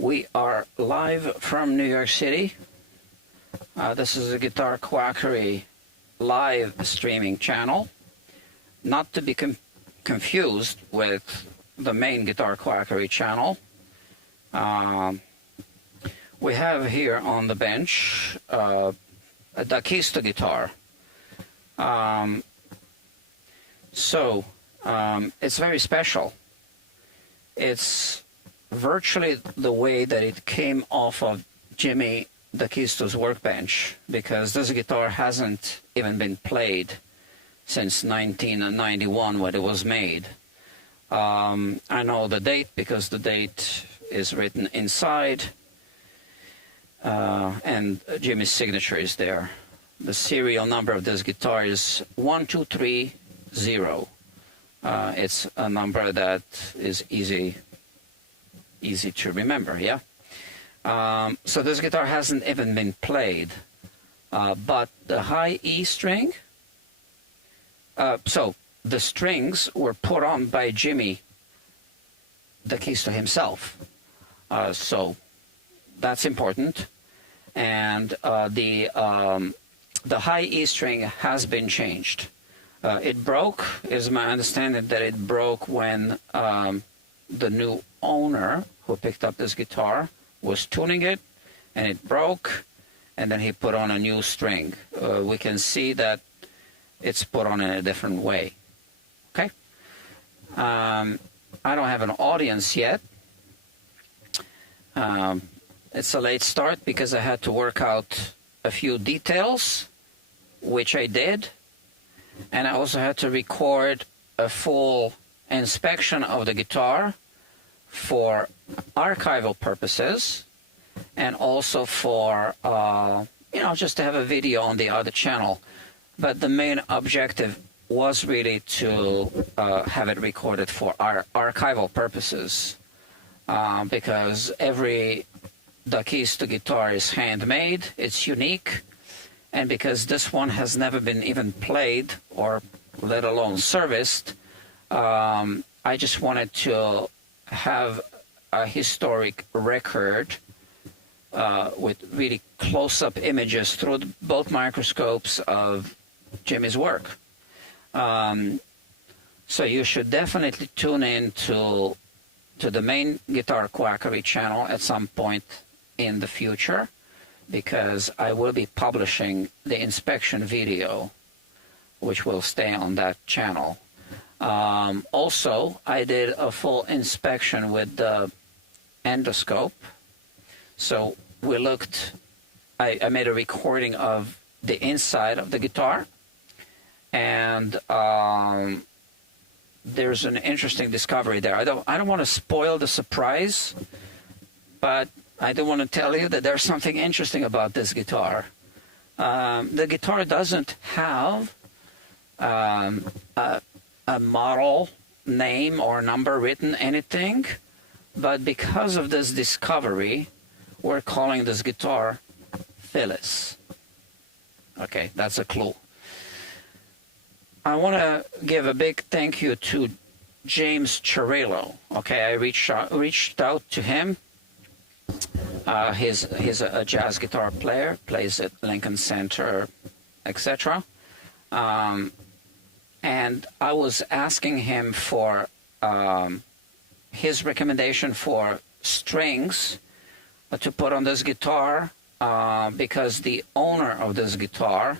We are live from New York City. This is a Guitar Quackery live streaming channel, not to be confused with the main Guitar Quackery channel. We have here on the bench a acoustic guitar. It's very special. It's virtually the way that it came off of Jimmy D'Aquisto's workbench, because this guitar hasn't even been played since 1991 when it was made. I know the date because the date is written inside, and Jimmy's signature is there. The serial number of this guitar is 1230. It's a number that is easy to remember, yeah? So this guitar hasn't even been played, but the high E string, so the strings were put on by Jimmy D'Aquisto himself, so that's important. And the high E string has been changed. It broke, is my understanding, that it broke when the new owner who picked up this guitar was tuning it, and it broke, and then he put on a new string. We can see that it's put on in a different way. Okay? I don't have an audience yet. It's a late start because I had to work out a few details, which I did, and I also had to record a full inspection of the guitar for archival purposes, and also for just to have a video on the other channel. But the main objective was really to have it recorded for our archival purposes, because every D'Aquisto guitar is handmade, it's unique, and because this one has never been even played or let alone serviced, I just wanted to have a historic record with really close-up images through both microscopes of Jimmy's work. So you should definitely tune in to the main Guitar Quackery channel at some point in the future, because I will be publishing the inspection video, which will stay on that channel. Also, I did a full inspection with the endoscope. So we looked, I made a recording of the inside of the guitar, and there's an interesting discovery there. I don't want to spoil the surprise, but I do want to tell you that there's something interesting about this guitar. The guitar doesn't have a model name or number written, anything, but because of this discovery, we're calling this guitar Phyllis. Okay, that's a clue. I want to give a big thank you to James Chirillo. Okay, I reached out to him. He's a jazz guitar player, plays at Lincoln Center, etc. And I was asking him for his recommendation for strings to put on this guitar, because the owner of this guitar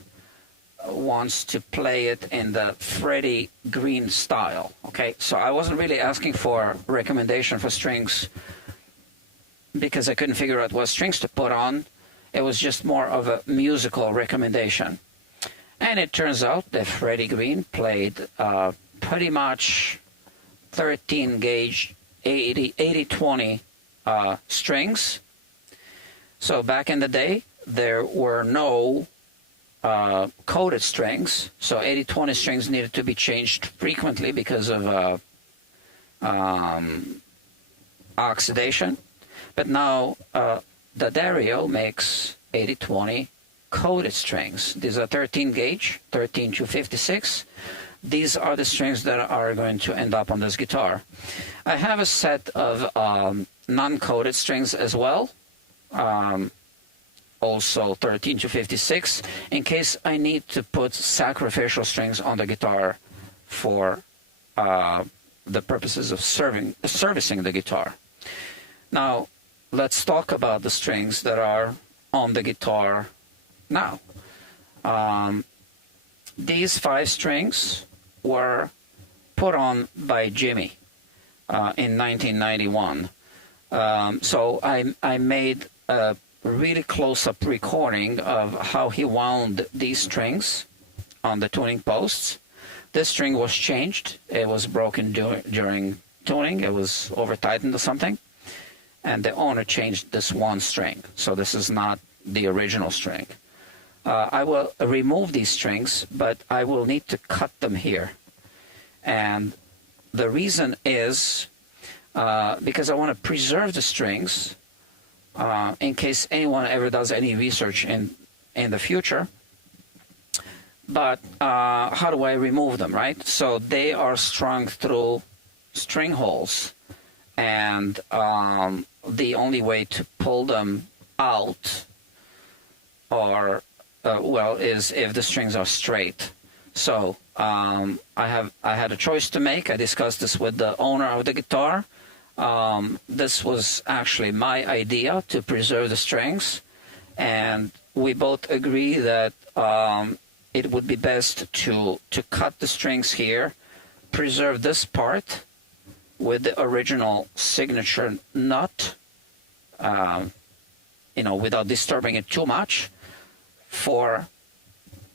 wants to play it in the Freddie Green style. Okay, so I wasn't really asking for recommendation for strings because I couldn't figure out what strings to put on. It was just more of a musical recommendation. And it turns out that Freddie Green played pretty much 13 gauge 80-20 strings. So back in the day, there were no coated strings, so 80-20 strings needed to be changed frequently because of oxidation. But now D'Addario makes 80-20 coated strings. These are 13 gauge, 13 to 56, these are the strings that are going to end up on this guitar. I have a set of non-coated strings as well, also 13 to 56, in case I need to put sacrificial strings on the guitar for the purposes of servicing the guitar. Now, let's talk about the strings that are on the guitar now. These 5 strings were put on by Jimmy in 1991. So I made a really close-up recording of how he wound these strings on the tuning posts. This string was changed. It was broken during tuning. It was over-tightened or something. And the owner changed this one string. So this is not the original string. I will remove these strings, but I will need to cut them here. And the reason is because I want to preserve the strings in case anyone ever does any research in the future. But how do I remove them, right? So they are strung through string holes. And the only way to pull them out is if the strings are straight. So I had a choice to make. I discussed this with the owner of the guitar. This was actually my idea to preserve the strings, and we both agree that it would be best to cut the strings here, preserve this part with the original signature nut, without disturbing it too much, for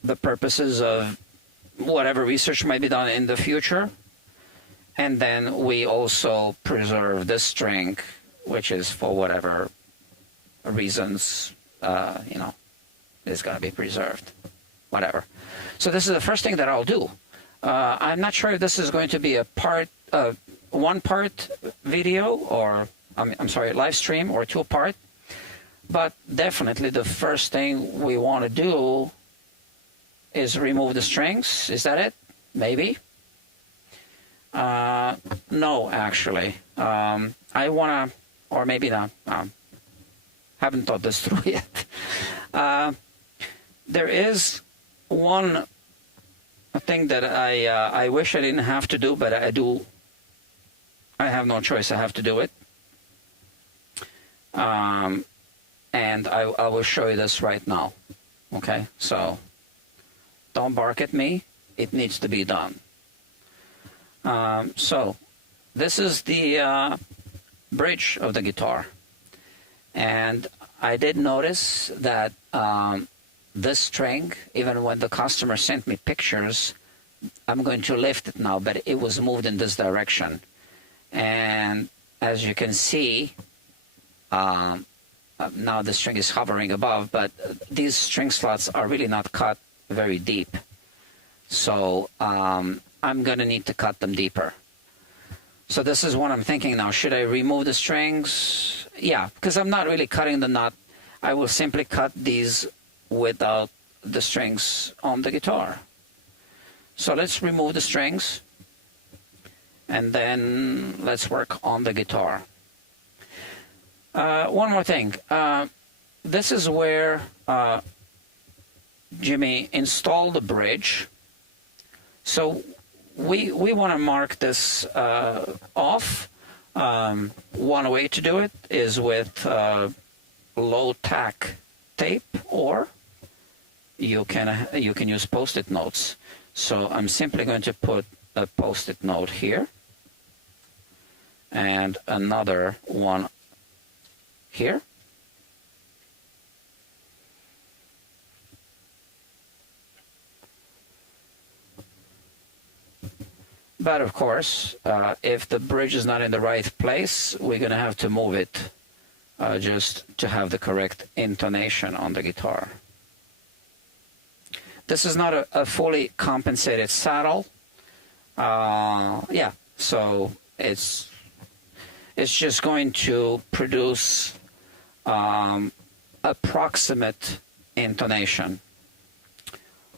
the purposes of whatever research might be done in the future. And then we also preserve this string, which is for whatever reasons, is going to be preserved, whatever. So this is the first thing that I'll do. I'm not sure if this is going to be a one-part video, or live stream, or 2-part. But definitely the first thing we want to do is remove the strings. Is that it? Maybe. No, actually. I want to, or maybe not. Haven't thought this through yet. There is one thing that I wish I didn't have to do, but I do. I have no choice. I have to do it. And I will show you this right now. Okay? So don't bark at me. It needs to be done. So this is the bridge of the guitar. And I did notice that this string, even when the customer sent me pictures, I'm going to lift it now, but it was moved in this direction. And as you can see, now the string is hovering above, but these string slots are really not cut very deep. So I'm going to need to cut them deeper. So this is what I'm thinking now. Should I remove the strings? Yeah, because I'm not really cutting the nut. I will simply cut these without the strings on the guitar. So let's remove the strings, and then let's work on the guitar. One more thing. This is where Jimmy installed the bridge. So we want to mark this off. One way to do it is with low tack tape, or you can use Post-it notes. So I'm simply going to put a Post-it note here and another one here. But of course, if the bridge is not in the right place, we're going to have to move it just to have the correct intonation on the guitar. This is not a fully compensated saddle. Yeah, so it's just going to produce approximate intonation.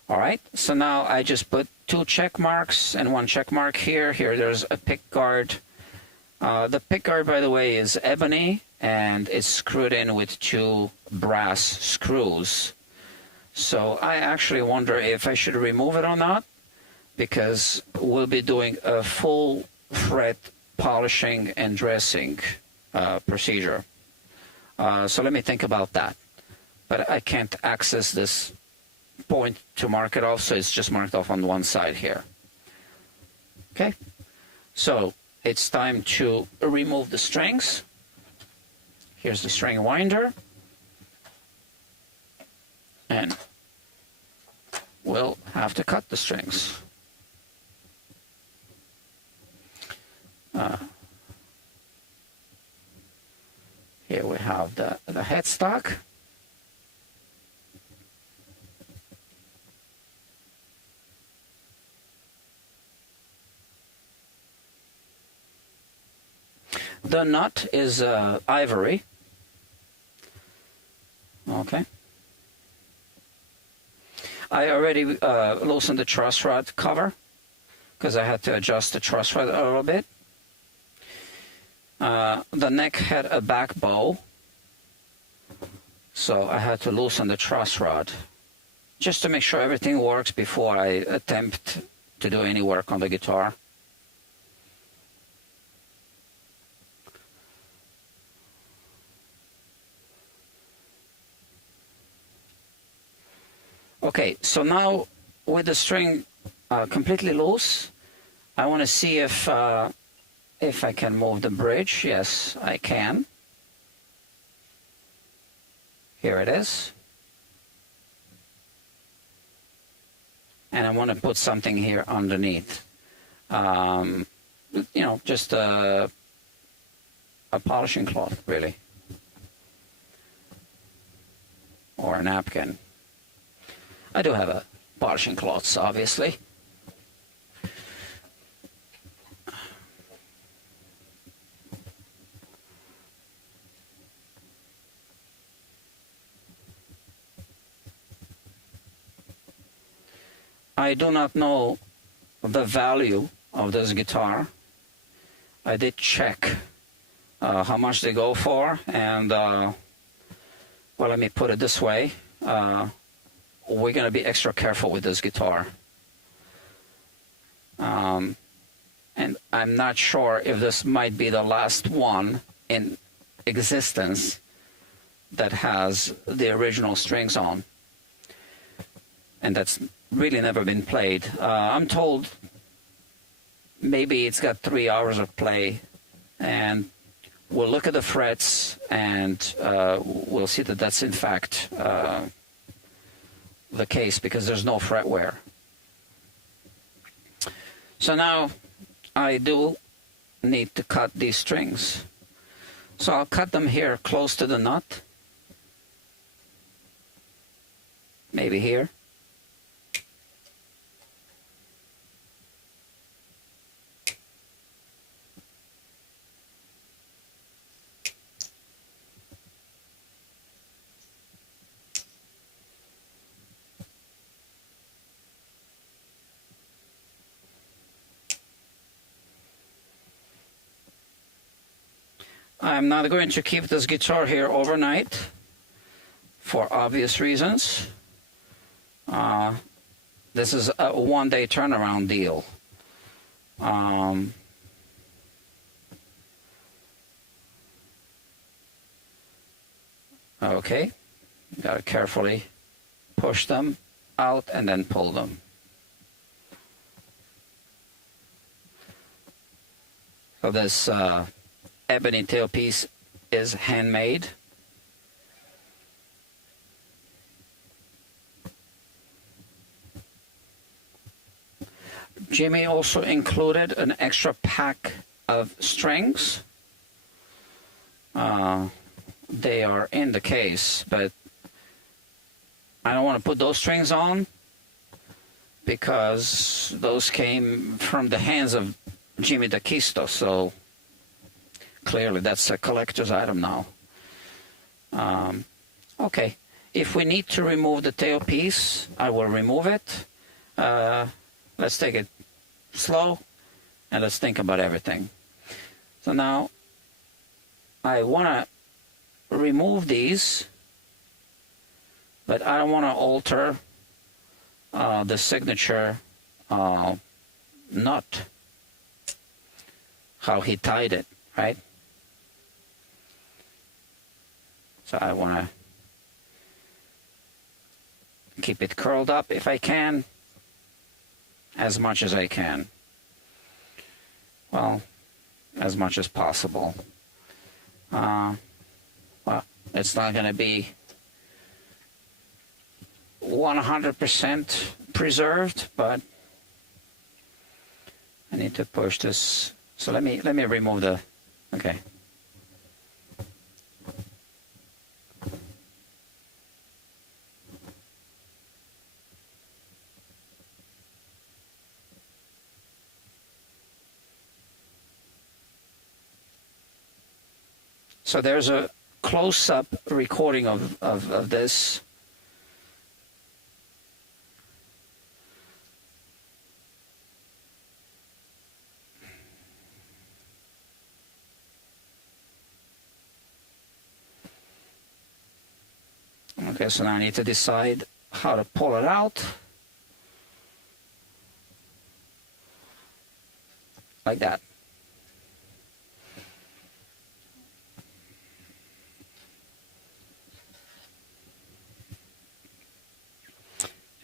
All right, so now I just put 2 check marks and 1 check mark here. Here there's a pick guard. The pick guard, by the way, is ebony, and it's screwed in with 2 brass screws. So I actually wonder if I should remove it or not, because we'll be doing a full fret polishing and dressing procedure. So let me think about that. But I can't access this point to mark it off, so it's just marked off on one side here. Okay, so it's time to remove the strings. Here's the string winder, and we'll have to cut the strings. Here we have the headstock. The nut is ivory. Okay. I already loosened the truss rod cover because I had to adjust the truss rod a little bit. The neck had a back bow, so I had to loosen the truss rod just to make sure everything works before I attempt to do any work on the guitar. Okay, so now with the string completely loose, I want to see if I can move the bridge. Yes, I can. Here it is. And I want to put something here underneath. You know, just a polishing cloth, really. Or a napkin. I do have a polishing cloths, obviously. I do not know the value of this guitar. I did check how much they go for, and well, let me put it this way. We're going to be extra careful with this guitar. And I'm not sure if this might be the last one in existence that has the original strings on. And that's really never been played. I'm told maybe it's got 3 hours of play, and we'll look at the frets and we'll see that that's in fact the case, because there's no fret wear. So now I do need to cut these strings. So I'll cut them here close to the nut. Maybe here. I'm not going to keep this guitar here overnight for obvious reasons. This is a one-day turnaround deal. Okay, gotta carefully push them out and then pull them. So this ebony tailpiece is handmade. Jimmy also included an extra pack of strings. They are in the case, but I don't want to put those strings on because those came from the hands of Jimmy D'Acquisto, so clearly that's a collector's item now. Okay, if we need to remove the tailpiece, I will remove it. let's take it slow, and let's think about everything. So now I want to remove these, but I don't want to alter the signature nut, how he tied it, right? So I want to keep it curled up if I can, as much as I can. Well, as much as possible. Well, it's not going to be 100% preserved, but I need to push this. So let me remove the, okay. So there's a close-up recording of this. Okay, so now I need to decide how to pull it out. Like that.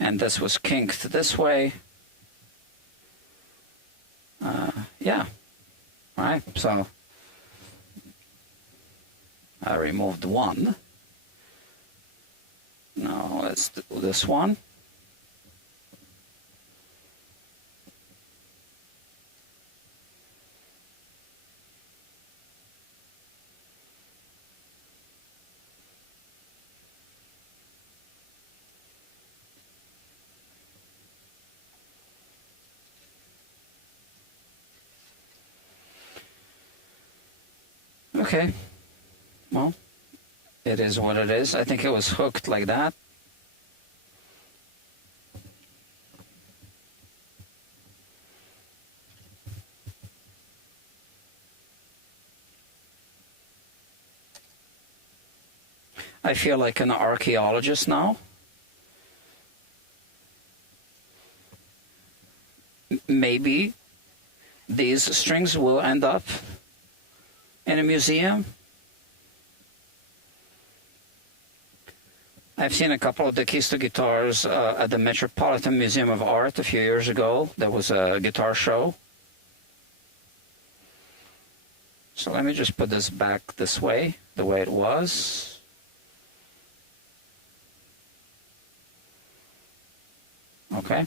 And this was kinked this way. Yeah, all right, so I removed one. Now let's do this one. Okay, well, it is what it is. I think it was hooked like that. I feel like an archaeologist now. Maybe these strings will end up in a museum. I've seen a couple of the acoustic guitars at the Metropolitan Museum of Art a few years ago. There was a guitar show. So let me just put this back this way, the way it was. Okay.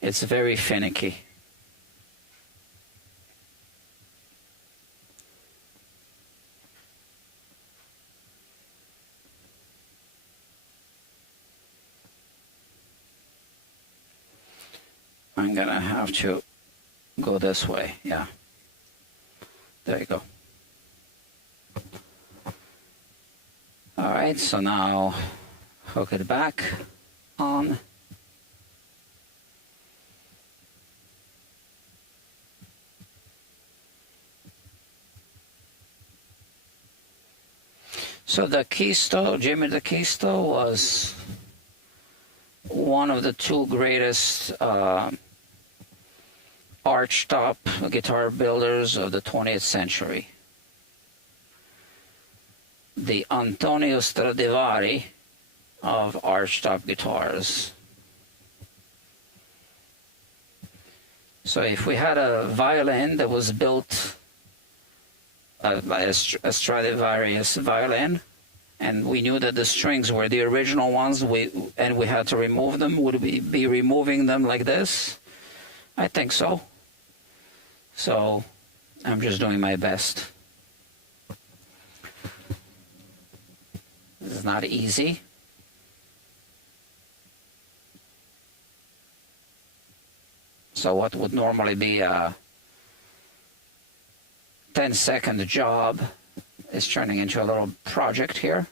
It's very finicky. I'm gonna have to go this way, yeah. There you go. All right, so now hook it back on. So the Keisto, Jimmy the Keisto, was one of the two greatest archtop guitar builders of the 20th century. The Antonio Stradivari of archtop guitars. So if we had a violin that was built by a Stradivarius violin, and we knew that the strings were the original ones, and we had to remove them, would we be removing them like this? I think so. So I'm just doing my best. This is not easy. So what would normally be a 10-second job is turning into a little project here.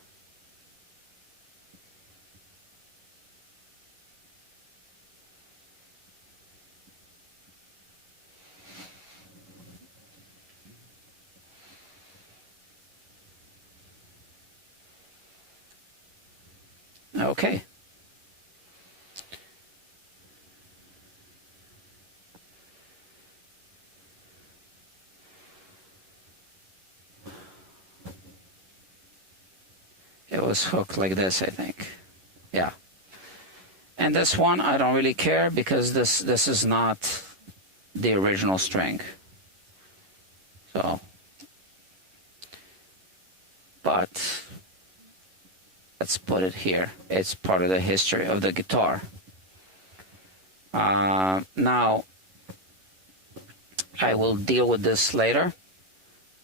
Okay. It was hooked like this, I think. Yeah. And this one, I don't really care because this is not the original string. So, but let's put it here. It's part of the history of the guitar. Now, I will deal with this later.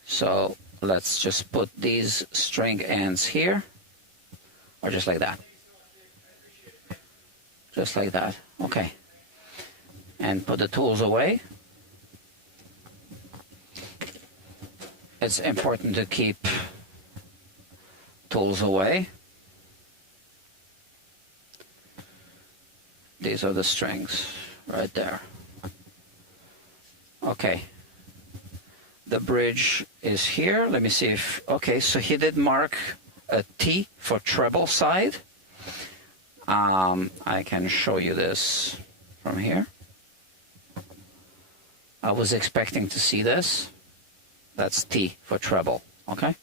So let's just put these string ends here, or just like that. Just like that. Okay. And put the tools away. It's important to keep tools away. These are the strings right there. Okay. The bridge is here. Let me see if, okay, so he did mark a T for treble side. I can show you this from here. I was expecting to see this. That's T for treble, okay?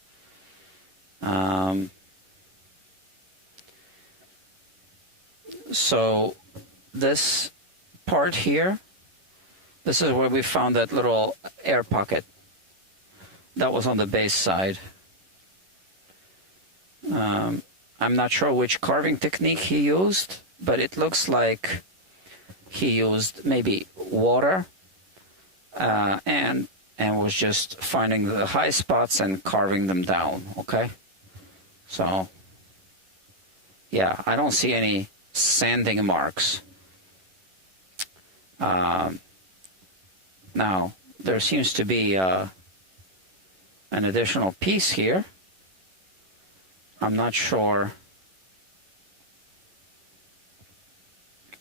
So this part here, this is where we found that little air pocket. That was on the bass side. I'm not sure which carving technique he used, but it looks like he used maybe water and was just finding the high spots and carving them down, okay? So, yeah, I don't see any sanding marks. Now, there seems to be an additional piece here. I'm not sure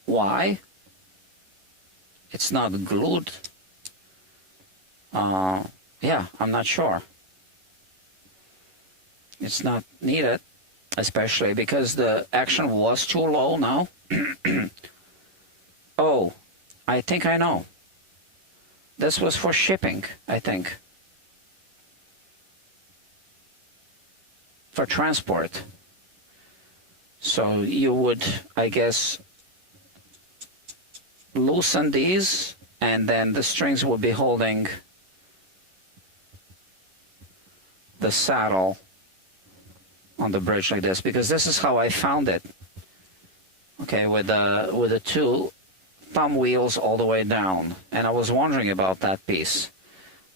why. It's not glued. Yeah, I'm not sure. It's not needed, especially because the action was too low now. Oh, I think I know. This was for shipping, I think. For transport. So you would, I guess, loosen these, and then the strings will be holding the saddle on the bridge like this, because this is how I found it. Okay, with the two thumb wheels all the way down, and I was wondering about that piece.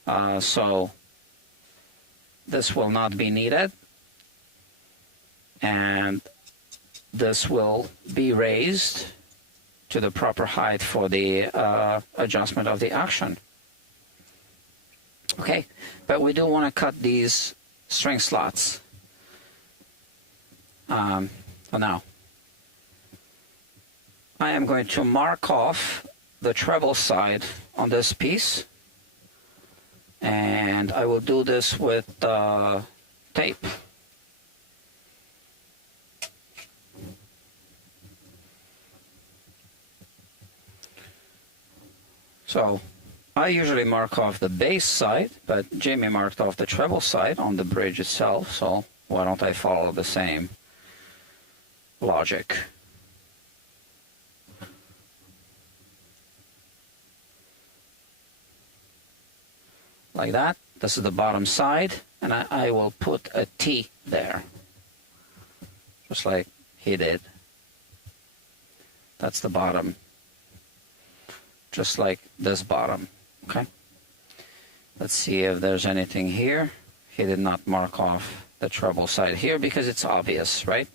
So this will not be needed, and this will be raised to the proper height for the adjustment of the action. Okay, but we do want to cut these string slots for now. I am going to mark off the treble side on this piece, and I will do this with tape. So I usually mark off the bass side, but Jamie marked off the treble side on the bridge itself, so why don't I follow the same logic? Like that. This is the bottom side, and I will put a T there. just like he did. That's the bottom, just like this bottom. Okay, let's see if there's anything here. He did not mark off the treble side here because it's obvious, right?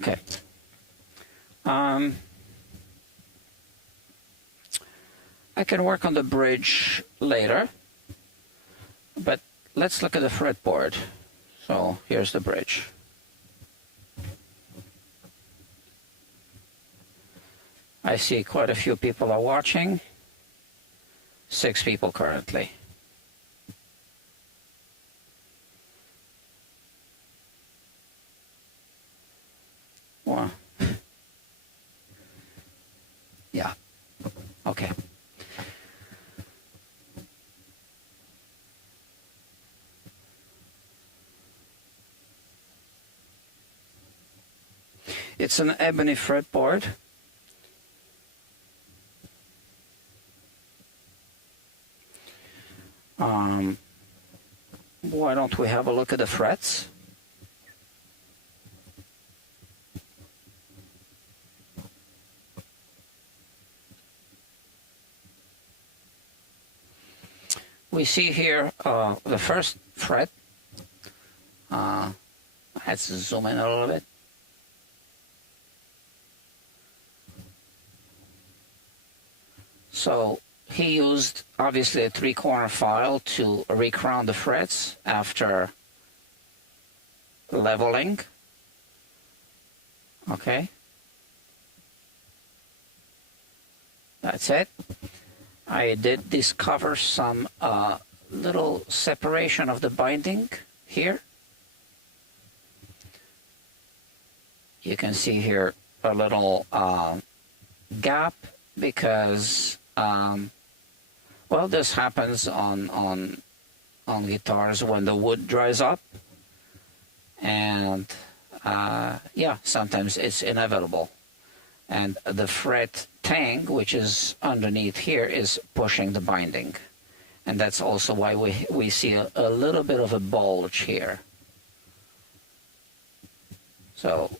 Okay. I can work on the bridge later, but let's look at the fretboard. So here's the bridge. I see quite a few people are watching. 6 people currently. Well, yeah, okay. It's an ebony fretboard. Why don't we have a look at the frets? We see here the first fret. Let's zoom in a little bit. So he used obviously a 3-corner file to recrown the frets after leveling. Okay. That's it. I did discover some little separation of the binding here. You can see here a little gap because well, this happens on guitars when the wood dries up, and yeah, sometimes it's inevitable. And the fret tang, which is underneath here, is pushing the binding, and that's also why we see a little bit of a bulge here. So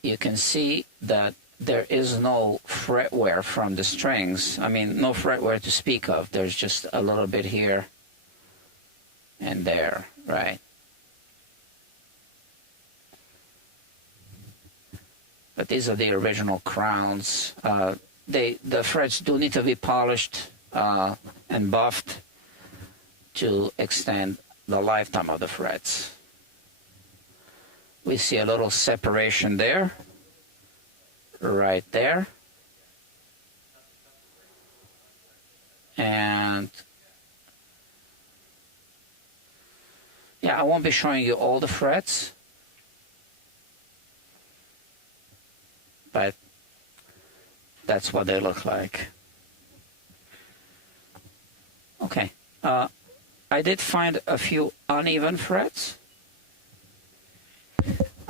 you can see that there is no fret wear from the strings. I mean, no fret wear to speak of. There's just a little bit here and there, right? But these are the original crowns. The frets do need to be polished and buffed to extend the lifetime of the frets. We see a little separation there, right there. And yeah, I won't be showing you all the frets, but that's what they look like. Okay, I did find a few uneven frets.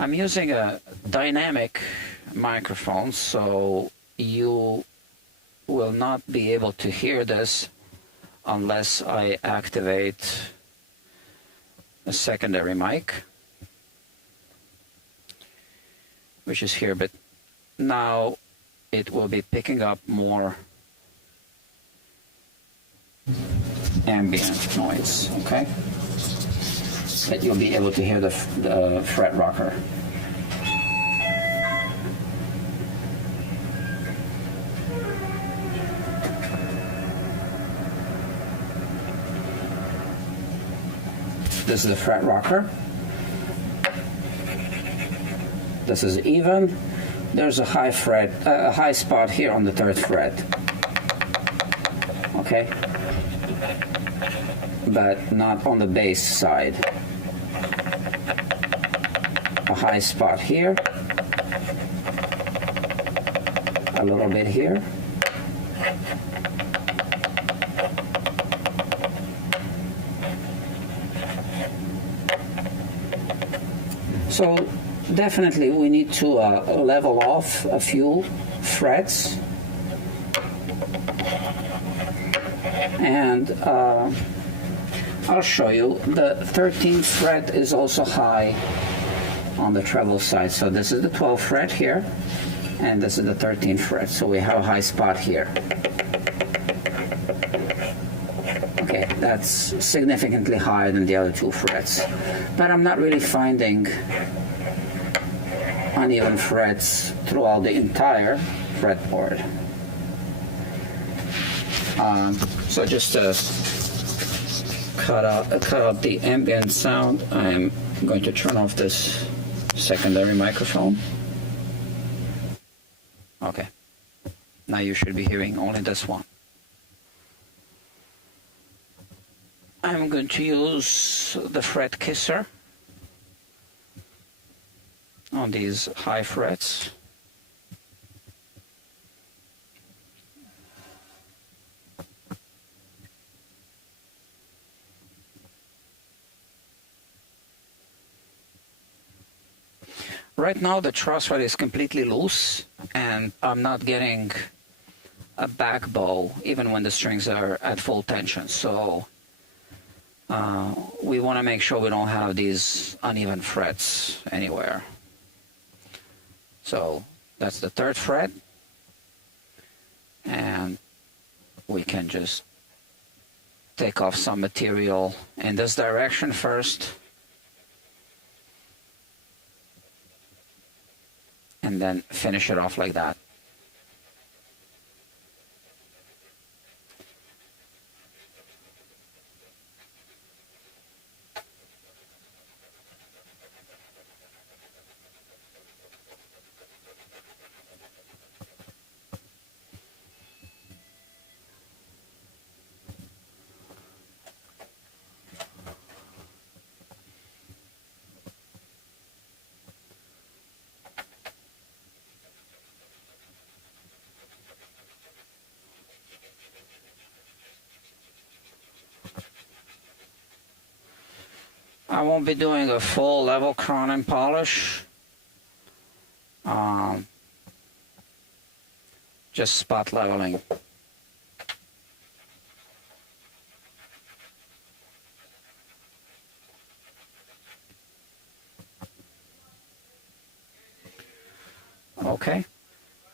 I'm using a dynamic microphone, so you will not be able to hear this unless I activate a secondary mic, which is here, but now it will be picking up more ambient noise, okay? That you'll be able to hear the fret rocker. This is the fret rocker. This is even. There's a high fret, a high spot here on the 3rd fret. Okay, but not on the bass side. A high spot here, a little bit here, so definitely we need to level off a few frets. And I'll show you. The 13th fret is also high on the treble side. So this is the 12th fret here, and this is the 13th fret. So we have a high spot here. Okay, that's significantly higher than the other two frets. But I'm not really finding uneven frets throughout the entire fretboard. So just to cut out the ambient sound, I'm going to turn off this secondary microphone. Okay, now you should be hearing only this one. I'm going to use the fret kisser on these high frets. Right now the truss fret is completely loose, and I'm not getting a back bow even when the strings are at full tension. So we want to make sure we don't have these uneven frets anywhere. So that's the 3rd fret, and we can just take off some material in this direction first, and then finish it off like that. I won't be doing a full level crown and polish. Just spot leveling. Okay,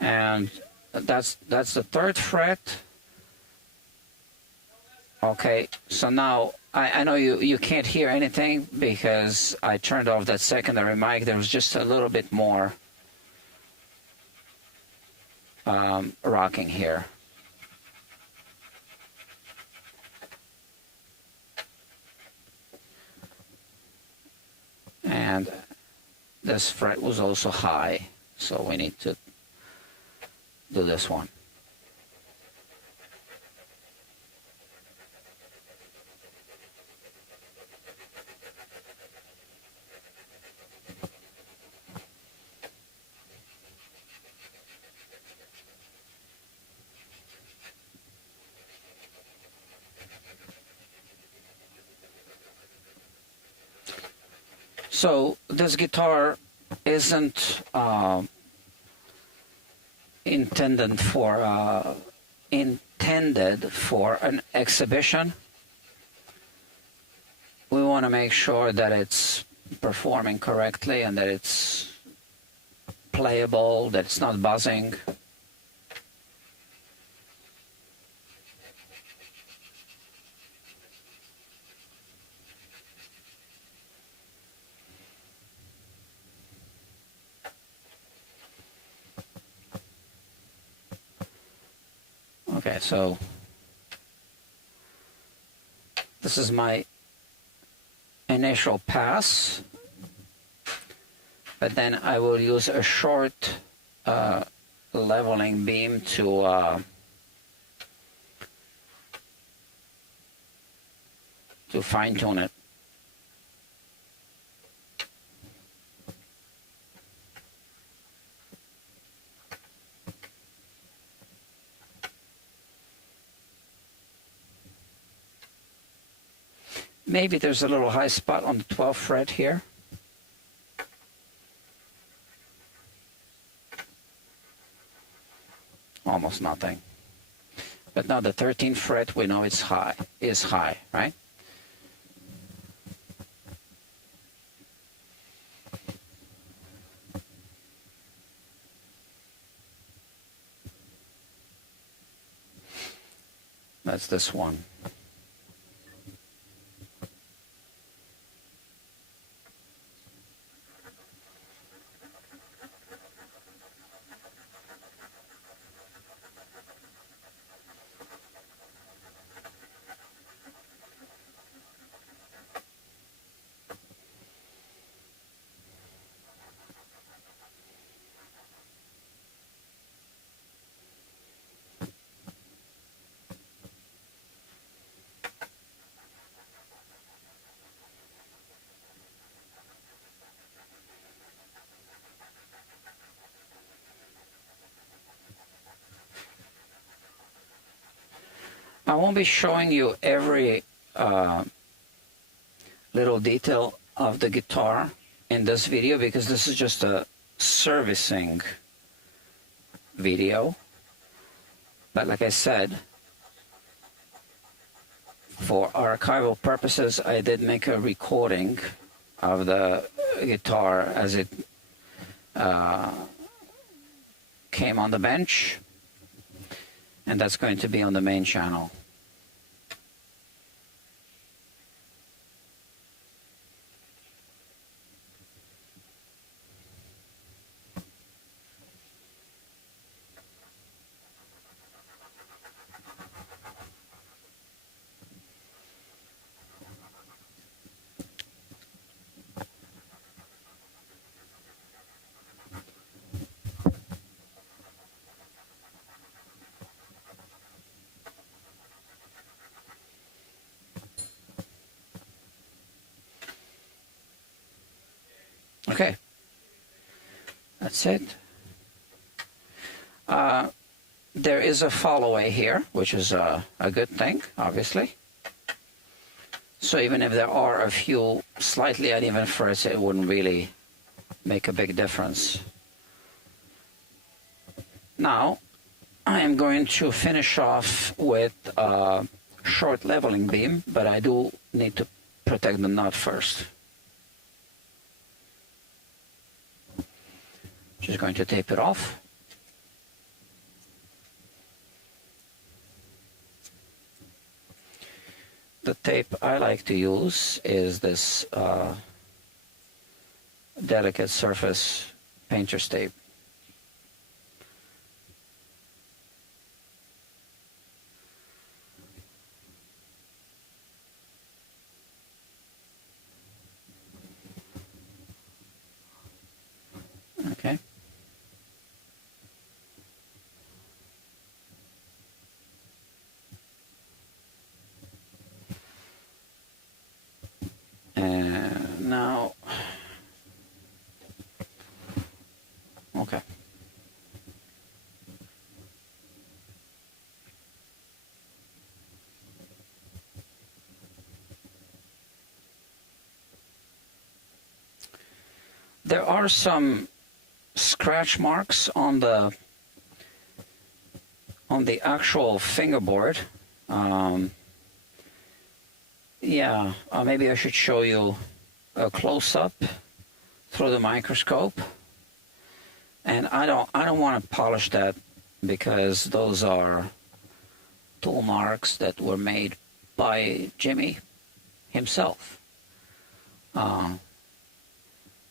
and that's the 3rd fret. Okay, so now I know you can't hear anything because I turned off that secondary mic. There was just a little bit more rocking here. And this fret was also high, so we need to do this one. So this guitar isn't intended for an exhibition. We want to make sure that it's performing correctly and that it's playable, that it's not buzzing. Okay, so this is my initial pass, but then I will use a short leveling beam to fine-tune it. Maybe there's a little high spot on the 12th fret here. Almost nothing. But now the 13th fret, we know it's high, right? That's this one. I won't be showing you every little detail of the guitar in this video because this is just a servicing video. But like I said, for archival purposes, I did make a recording of the guitar as it came on the bench, and that's going to be on the main channel. Okay, that's it. There is a follow-away here, which is a good thing, obviously. So even if there are a few slightly uneven frets, it wouldn't really make a big difference. Now, I am going to finish off with a short leveling beam, but I do need to protect the nut first. Just going to tape it off. The tape I like to use is this delicate surface painter's tape. Okay. And now, okay. There are some scratch marks on the actual fingerboard. Yeah, maybe I should show you a close-up through the microscope. And I don't want to polish that because those are tool marks that were made by Jimmy himself.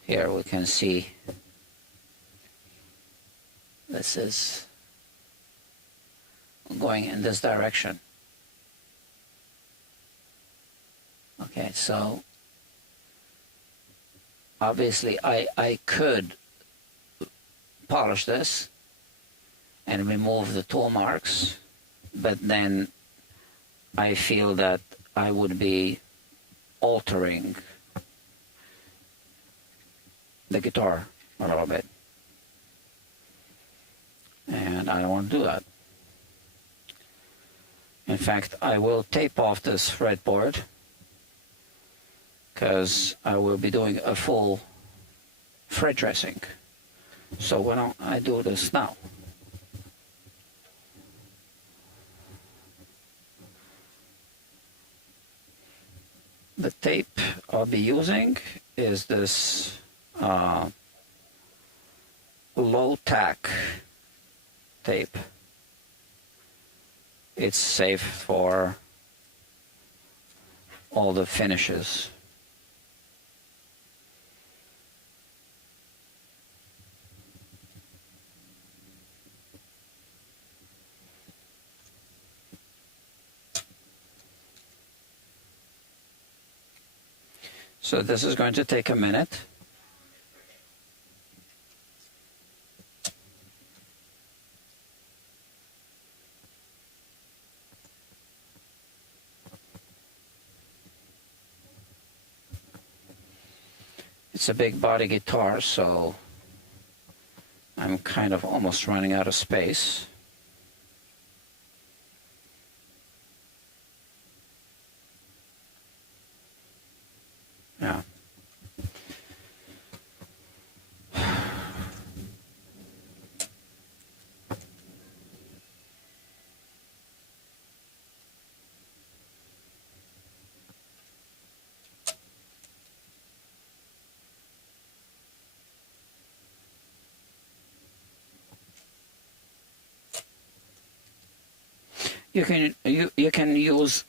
Here we can see this is going in this direction. Okay, so obviously I could polish this and remove the tool marks, but then I feel that I would be altering the guitar a little bit, and I don't want to do that. In fact, I will tape off this fretboard because I will be doing a full fret dressing. So why don't I do this now? tape I'll be using is this low tack tape. It's safe for all the finishes. So this is going to take a minute. It's a big body guitar, so I'm kind of almost running out of space. Yeah. You can use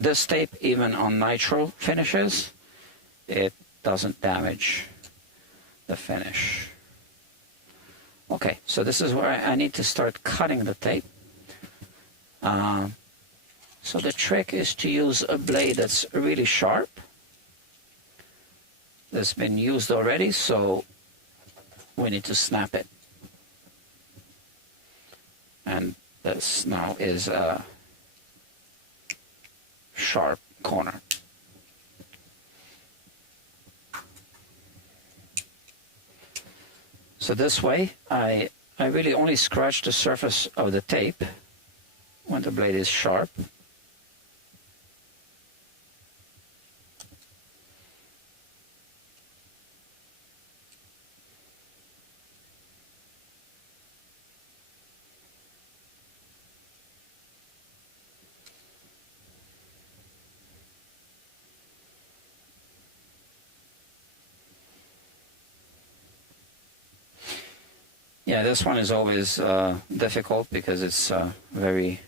this tape even on nitro finishes. It doesn't damage the finish. Okay, so this is where I need to start cutting the tape. So the trick is to use a blade that's really sharp. That's been used already, so we need to snap it. And this now is a sharp corner. So this way, I really only scratch the surface of the tape when the blade is sharp. Yeah, this one is always difficult because it's a very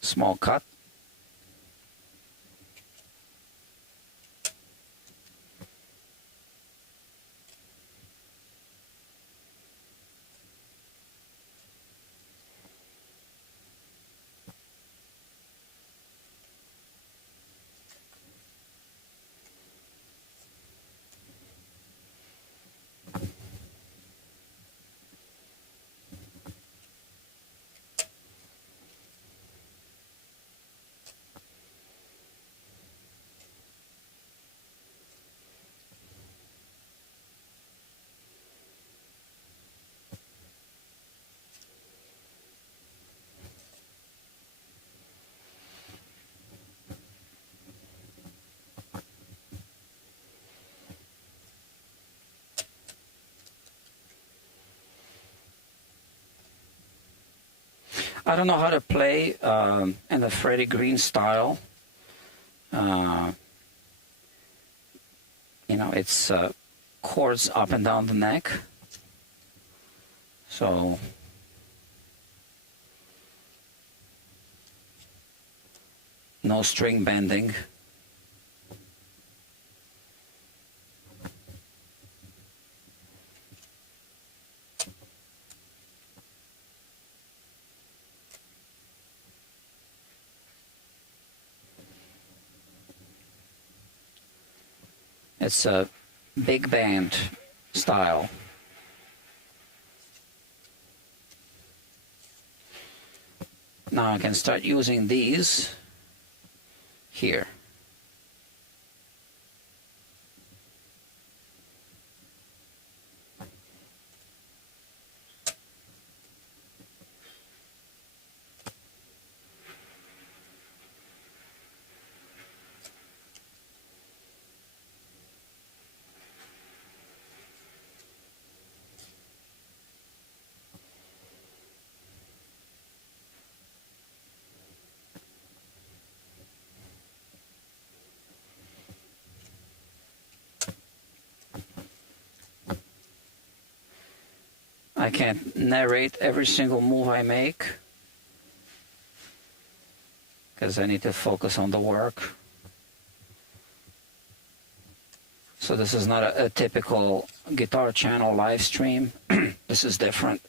small cut. I don't know how to play in the Freddie Green style. You know, it's chords up and down the neck. So no string bending. It's a big band style. Now I can start using these here. I can't narrate every single move I make because I need to focus on the work. So this is not a typical Guitar Channel live stream. This is different.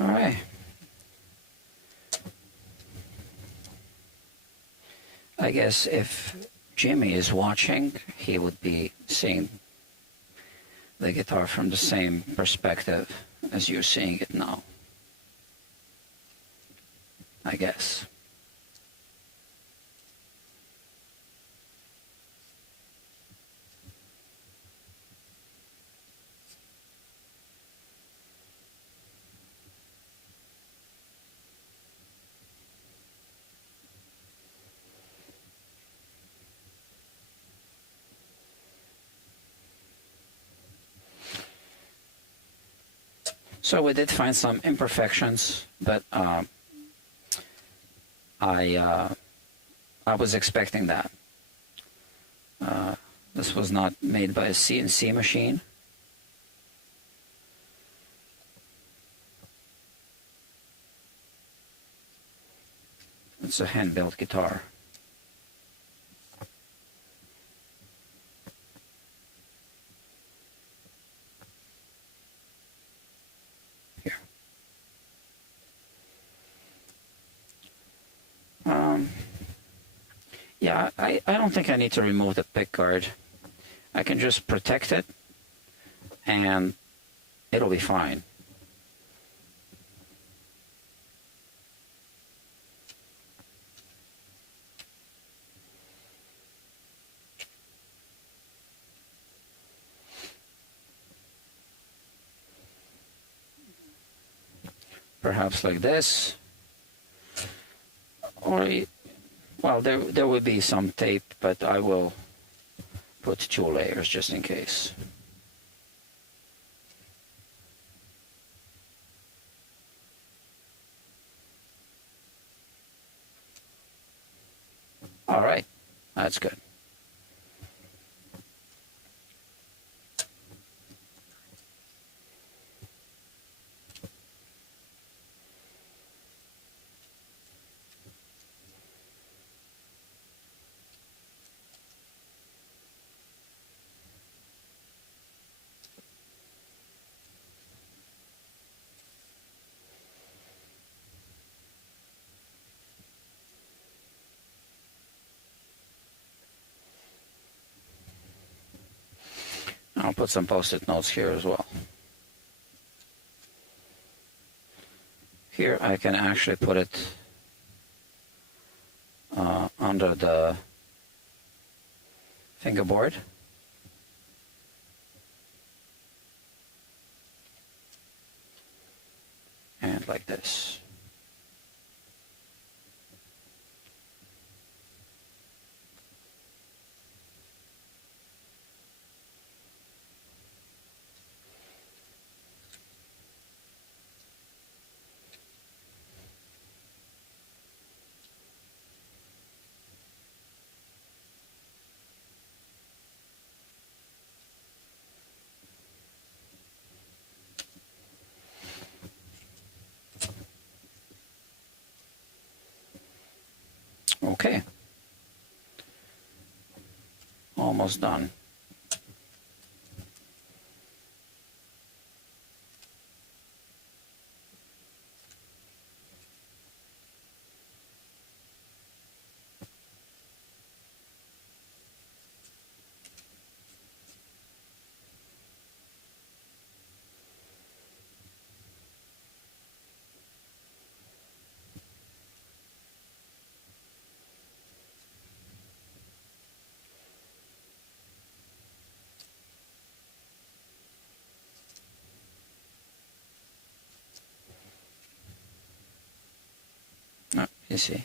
All right. I guess if Jimmy is watching, he would be seeing the guitar from the same perspective as you're seeing it now. I guess. So we did find some imperfections, but I was expecting that. This was not made by a CNC machine. It's a hand-built guitar. Here. Yeah, I don't think I need to remove the pick guard. I can just protect it and it'll be fine. Perhaps like this, or well, there will be some tape, but I will put 2 layers just in case. All right, that's good. I'll put some post-it notes here as well. Here I can actually put it under the fingerboard. And like this. Okay. Almost done. Oh, you see.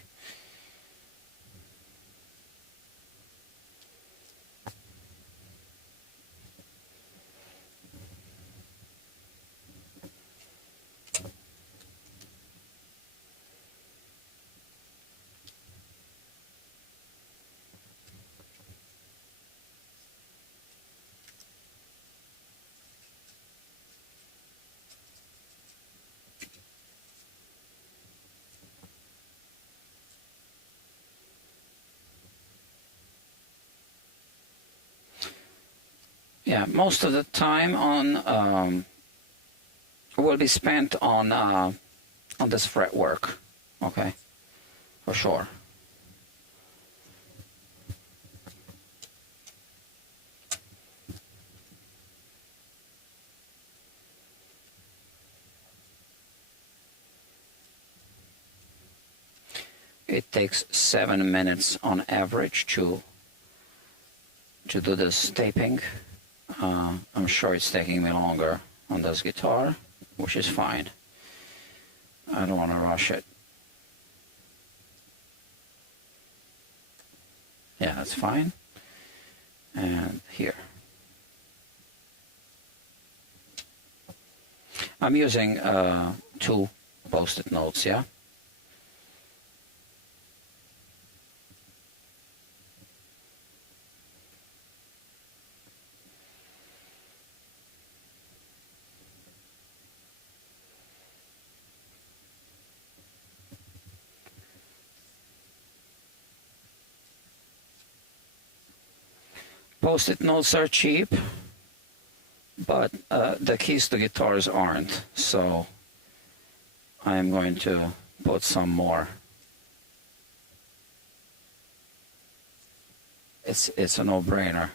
Yeah, most of the time will be spent on this fretwork. Okay, for sure. It takes 7 minutes on average to do this taping. I'm sure it's taking me longer on this guitar, which is fine. I don't want to rush it. Yeah, that's fine. And here. I'm using 2 post-it notes, yeah? Post-it notes are cheap, but the keys to guitars aren't, so I'm going to put some more. It's a no-brainer.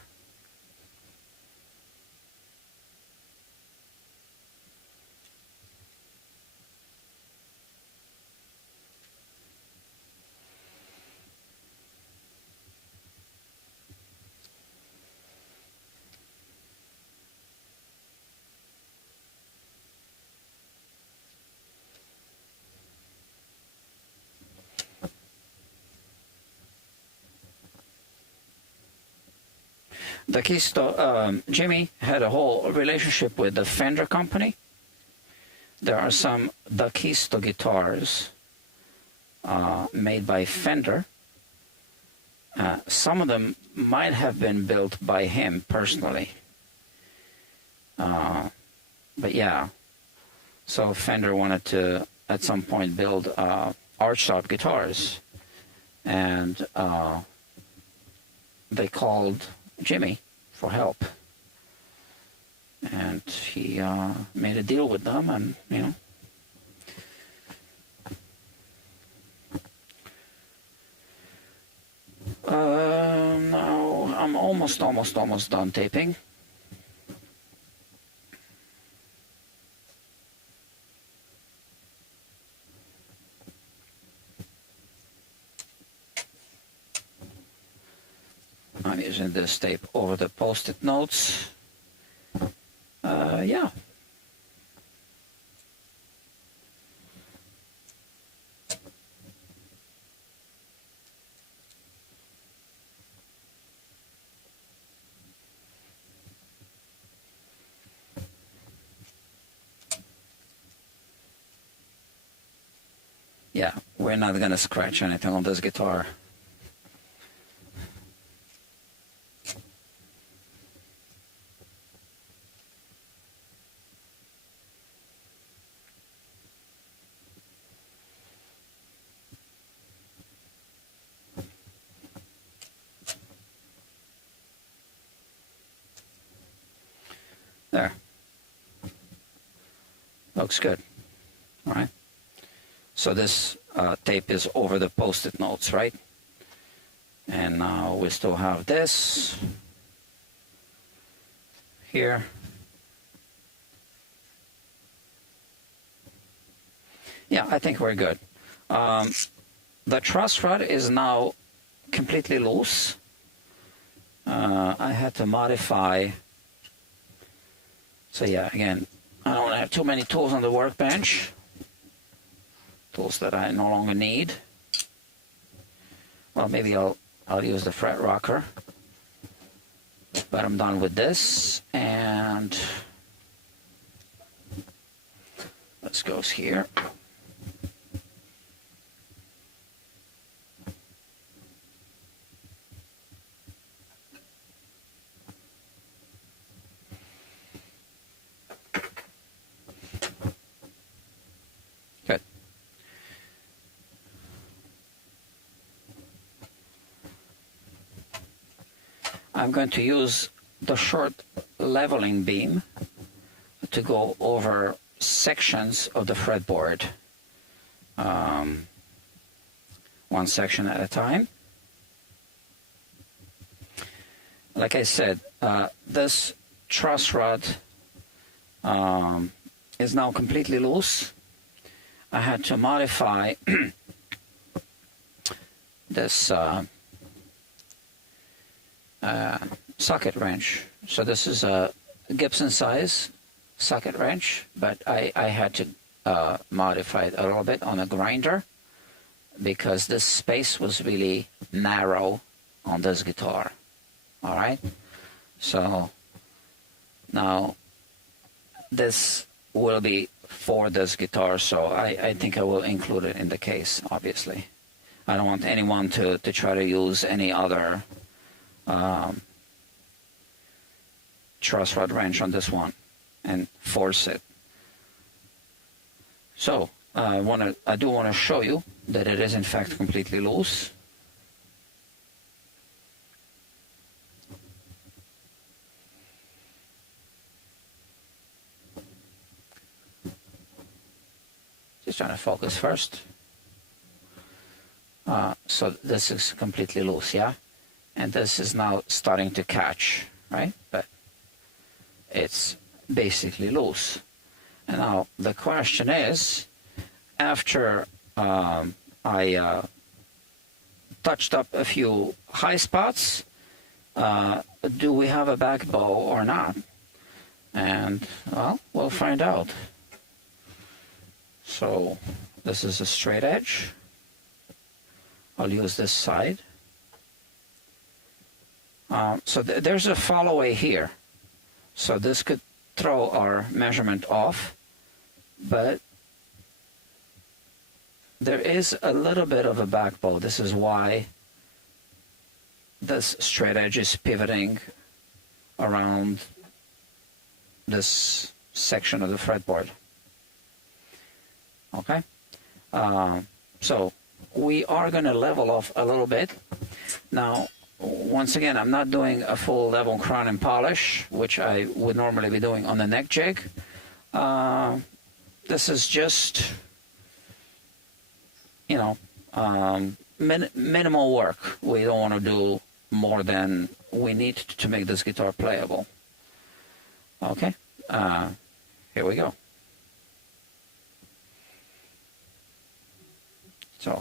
The keys to Jimmy had a whole relationship with the Fender company. There are some Daquisto guitars made by Fender. Some of them might have been built by him personally. But yeah, so Fender wanted to at some point build archtop guitars, and they called Jimmy for help, and he made a deal with them, and now I'm almost done taping. I'm using this tape over the post-it notes. Yeah. Yeah, we're not gonna scratch anything on this guitar. There. Looks good. All right. So this tape is over the post-it notes, right? And now we still have this here. Yeah, I think we're good. The truss rod is now completely loose. I had to modify. So yeah, again, I don't have too many tools on the workbench. tools that I no longer need. Well, maybe I'll use the fret rocker, but I'm done with this, and this goes here. Good. I'm going to use the short leveling beam to go over sections of the fretboard, one section at a time. Like I said, this truss rod is now completely loose. I had to modify this socket wrench. So this is a Gibson size socket wrench, but I had to modify it a little bit on a grinder because this space was really narrow on this guitar. All right, so now this will be for this guitar, so I think I will include it in the case. Obviously, I don't want anyone to try to use any other truss rod wrench on this one and force it. So I do want to show you that it is in fact completely loose. Just trying to focus first. So this is completely loose, yeah? And this is now starting to catch, right? But it's basically loose. And now the question is, after I touched up a few high spots, do we have a back bow or not? And, well, we'll find out. So this is a straight edge. I'll use this side. So there's a follow-away here. So this could throw our measurement off, but there is a little bit of a back bow. This is why this straight edge is pivoting around this section of the fretboard. Okay, so we are going to level off a little bit. Now, once again, I'm not doing a full level crown and polish, which I would normally be doing on the neck jig. This is just, you know, minimal work. We don't want to do more than we need to make this guitar playable. Okay, here we go. So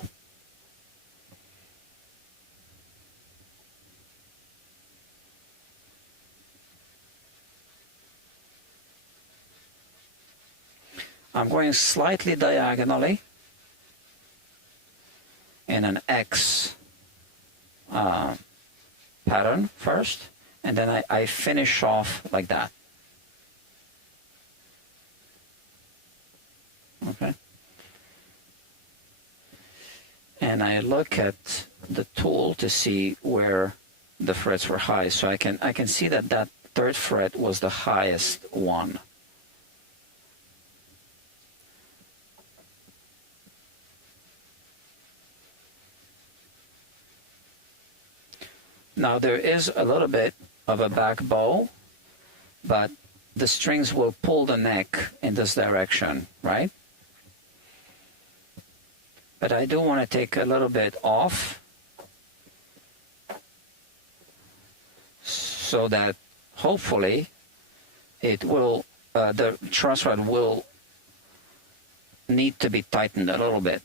I'm going slightly diagonally in an X pattern first, and then I finish off like that. Okay. And I look at the tool to see where the frets were high. So I can see that that third fret was the highest one. Now there is a little bit of a back bow, but the strings will pull the neck in this direction, right? But I do want to take a little bit off so that hopefully it will, the truss rod will need to be tightened a little bit.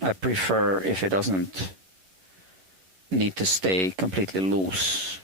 I prefer if it doesn't need to stay completely loose.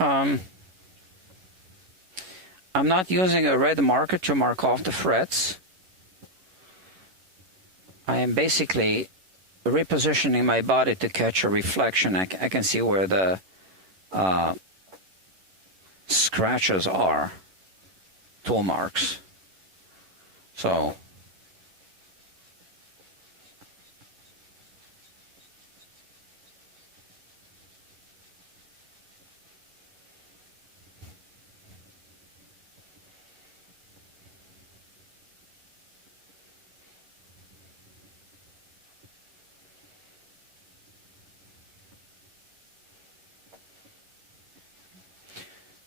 I'm not using a red marker to mark off the frets. I am basically repositioning my body to catch a reflection. I can see where the scratches are, tool marks. So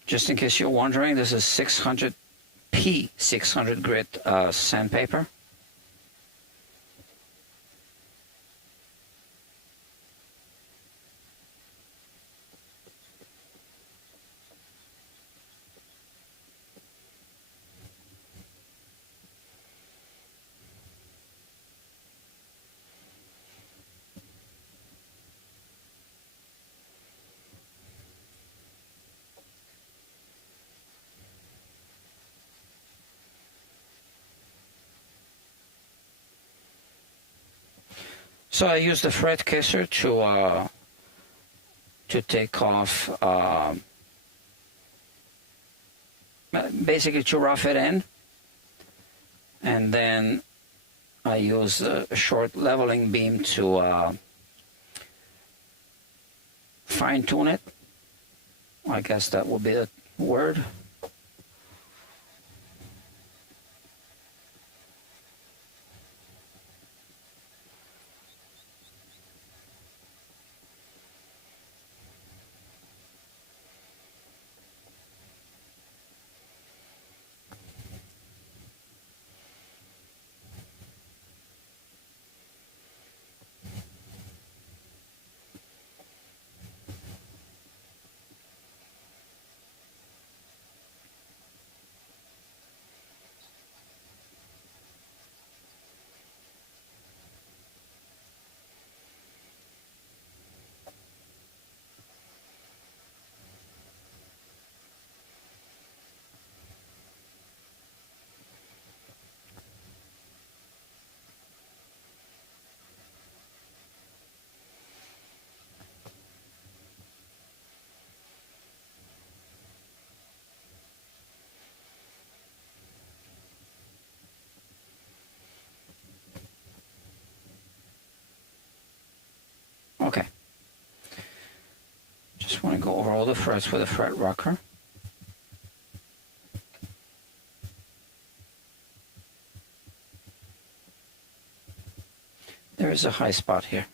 just in case you're wondering, this is 600 600 grit sandpaper. So I use the fret kisser to take off, basically to rough it in, and then I use a short leveling beam to fine tune it. I guess that would be the word. Okay. Just want to go over all the frets with a fret rocker. There is a high spot here.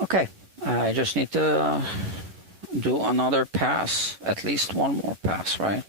Okay, I just need to do another pass, at least one more pass, right?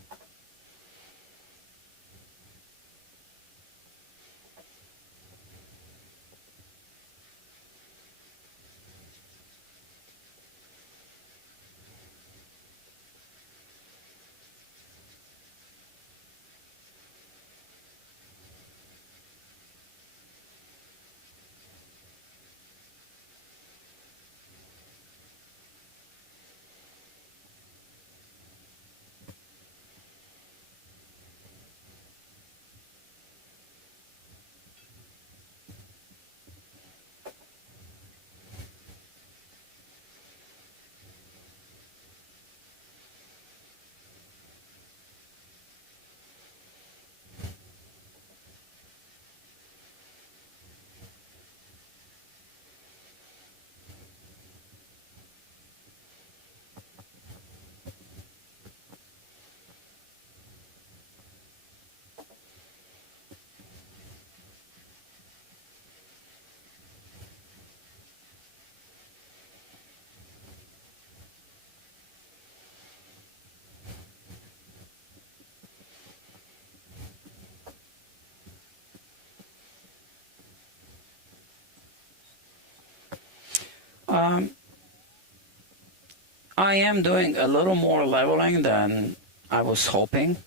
I am doing a little more leveling than I was hoping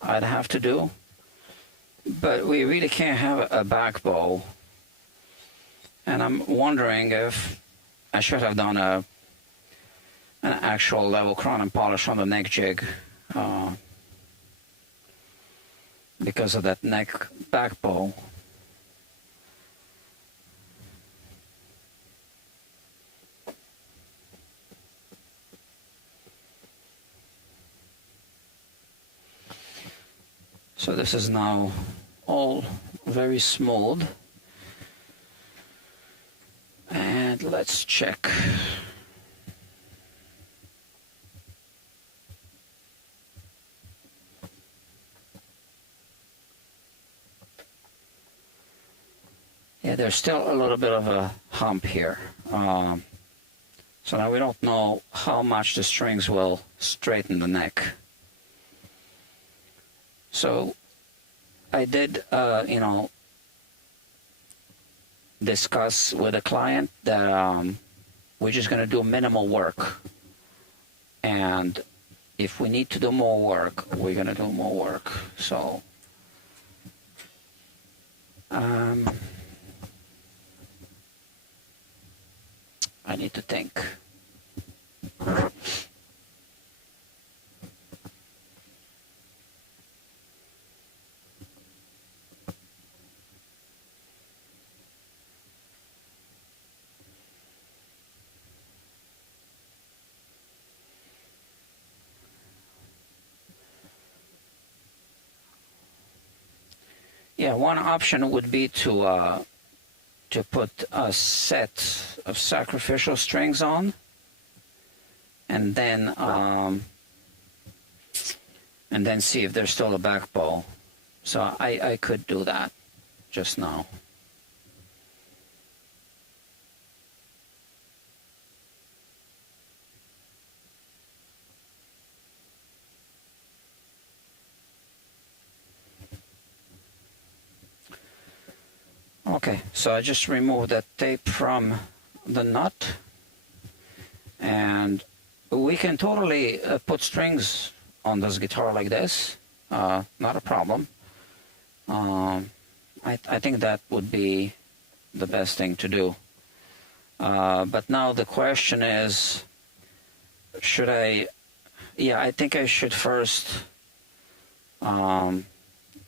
I'd have to do, but we really can't have a back bow, and I'm wondering if I should have done an actual level crown and polish on the neck jig because of that neck back bow. So this is now all very smooth. And let's check. Yeah, there's still a little bit of a hump here. So now we don't know how much the strings will straighten the neck. So I did, discuss with a client that we're just going to do minimal work. And if we need to do more work, we're going to do more work. So I need to think. Yeah, one option would be to put a set of sacrificial strings on, and then see if there's still a back bow. So I could do that just now. Okay, so I just removed that tape from the nut, and we can totally put strings on this guitar like this, not a problem. I think that would be the best thing to do. But now the question is, should I? Yeah, I think I should first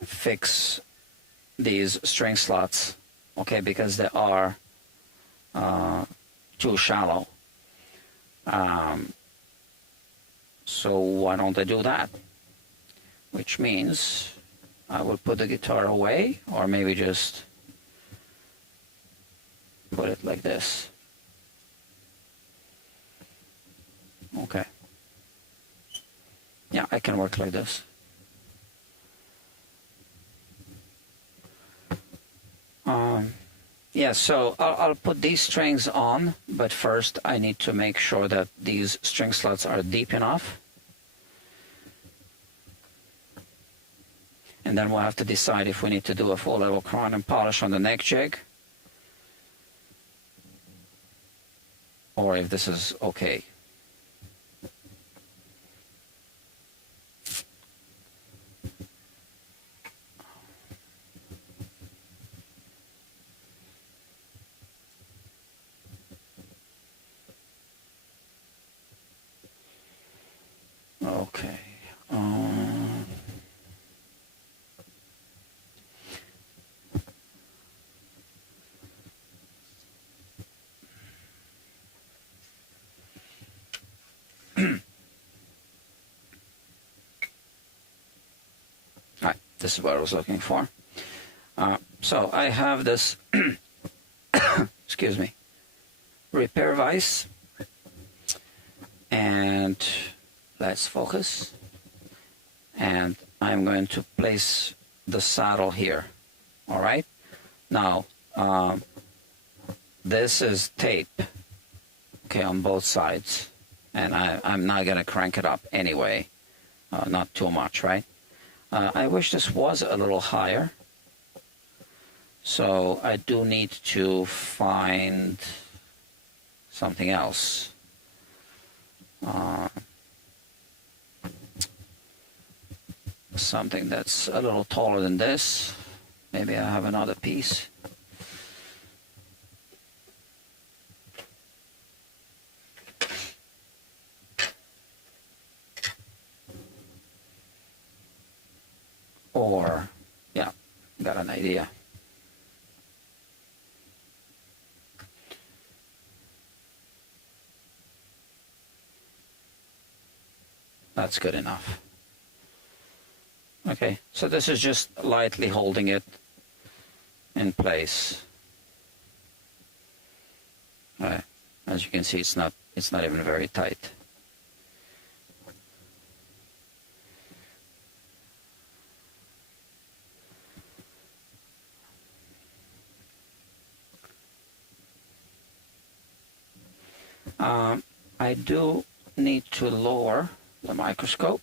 fix these string slots. Okay, because they are too shallow. So why don't I do that? Which means I will put the guitar away, or maybe just put it like this. Okay. Yeah, I can work like this. Yeah, so I'll put these strings on, but first I need to make sure that these string slots are deep enough. And then we'll have to decide if we need to do a full level crown and polish on the neck jig, or if this is okay. Okay. Alright, this is what I was looking for. So I have this, excuse me, repair vise, and let's focus. And I'm going to place the saddle here. All right. Now, this is tape, okay, on both sides, and I'm not going to crank it up anyway, not too much, right? I wish this was a little higher, so I do need to find something else. Something that's a little taller than this. Maybe I have another piece. Or, yeah, got an idea. That's good enough. Okay, so this is just lightly holding it in place. All right. As you can see, it's not even very tight. I do need to lower the microscope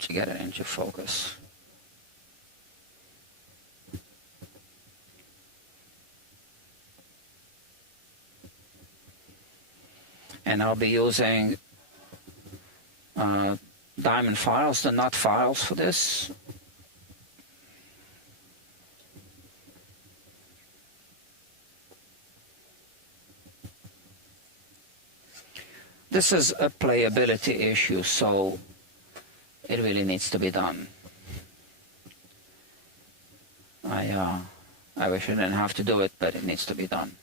to get it into focus. And I'll be using diamond files, the nut files for this. This is a playability issue, so it really needs to be done. I wish I didn't have to do it, but it needs to be done.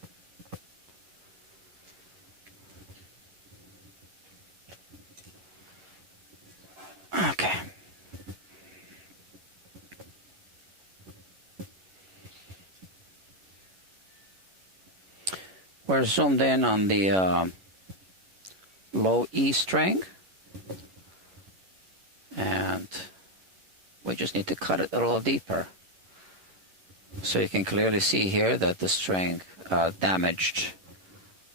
Okay. We're zoomed in on the low E string, and we just need to cut it a little deeper. So you can clearly see here that the string damaged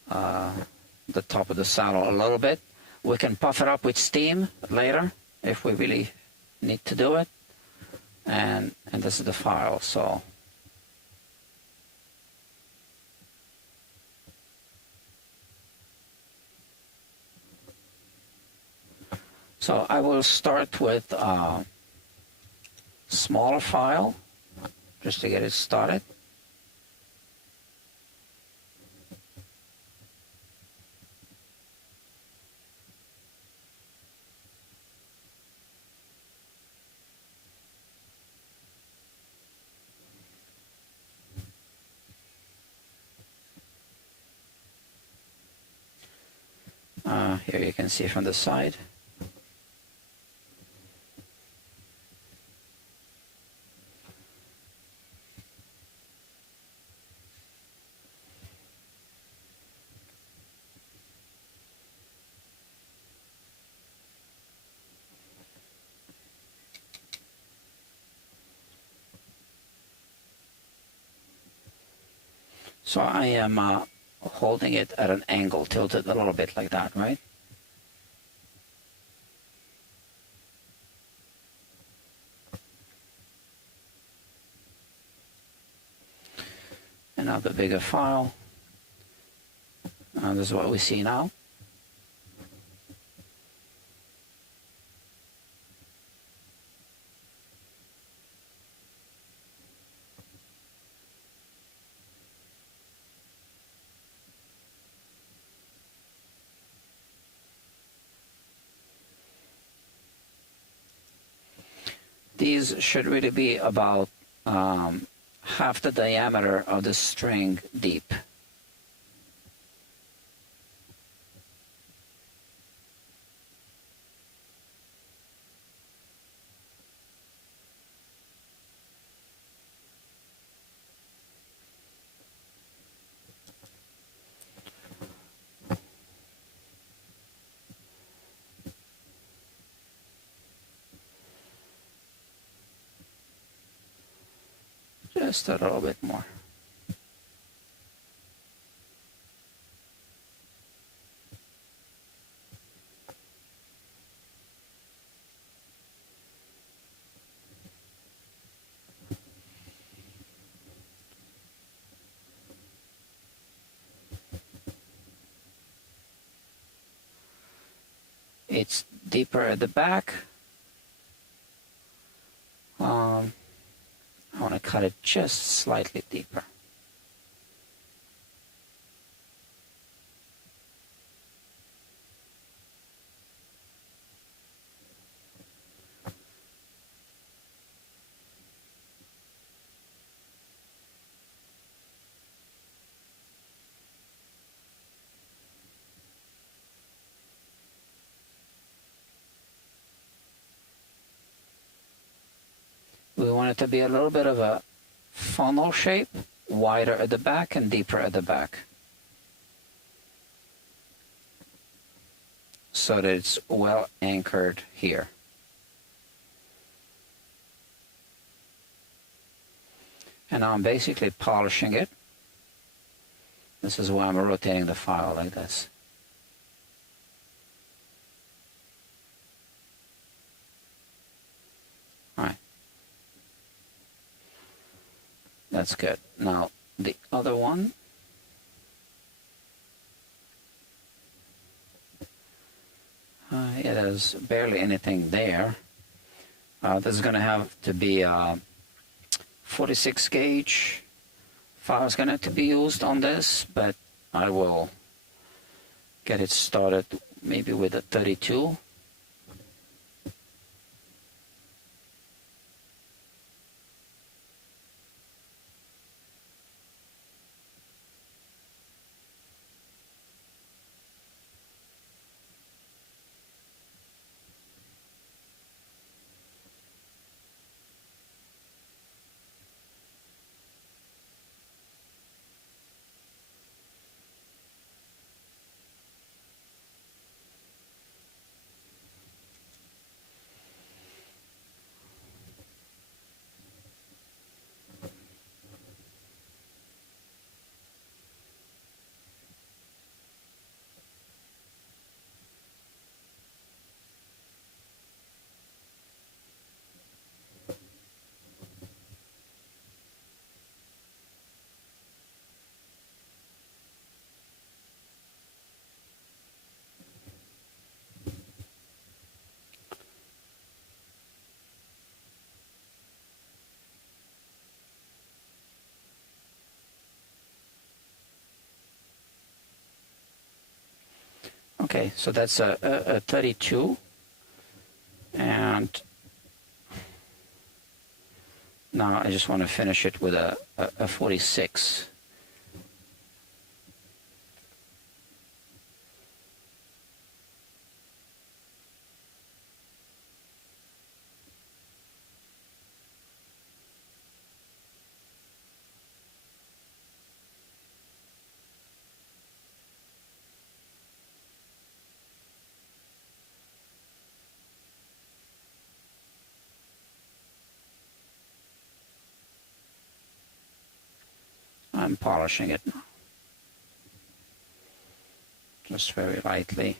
the top of the saddle a little bit. We can puff it up with steam later if we really need to do it. And this is the file, so I will start with a smaller file just to get it started. Here you can see from the side. So I am holding it at an angle, tilted a little bit like that, right? And now the bigger file. This is what we see now. These should really be about half the diameter of the string deep. Just a little bit more. It's deeper at the back. I want to cut it just slightly deeper. We want it to be a little bit of a funnel shape, wider at the back and deeper at the back, so that it's well anchored here. And now I'm basically polishing it. This is why I'm rotating the file like this. All right. That's good. Now the other one. Yeah, there's barely anything there. This is going to have to be a 46 gauge file is going to have to be used on this, but I will get it started maybe with a 32. Okay, so that's a 32, and now I just want to finish it with a 46. I'm polishing it now, just very lightly,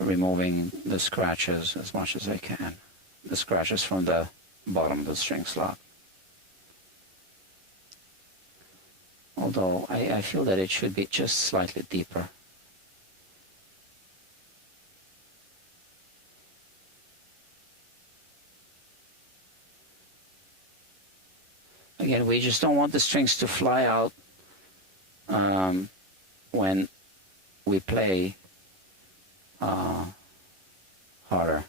removing the scratches as much as I can, the scratches from the bottom of the string slot. Although I feel that it should be just slightly deeper. Again, we just don't want the strings to fly out when we play harder.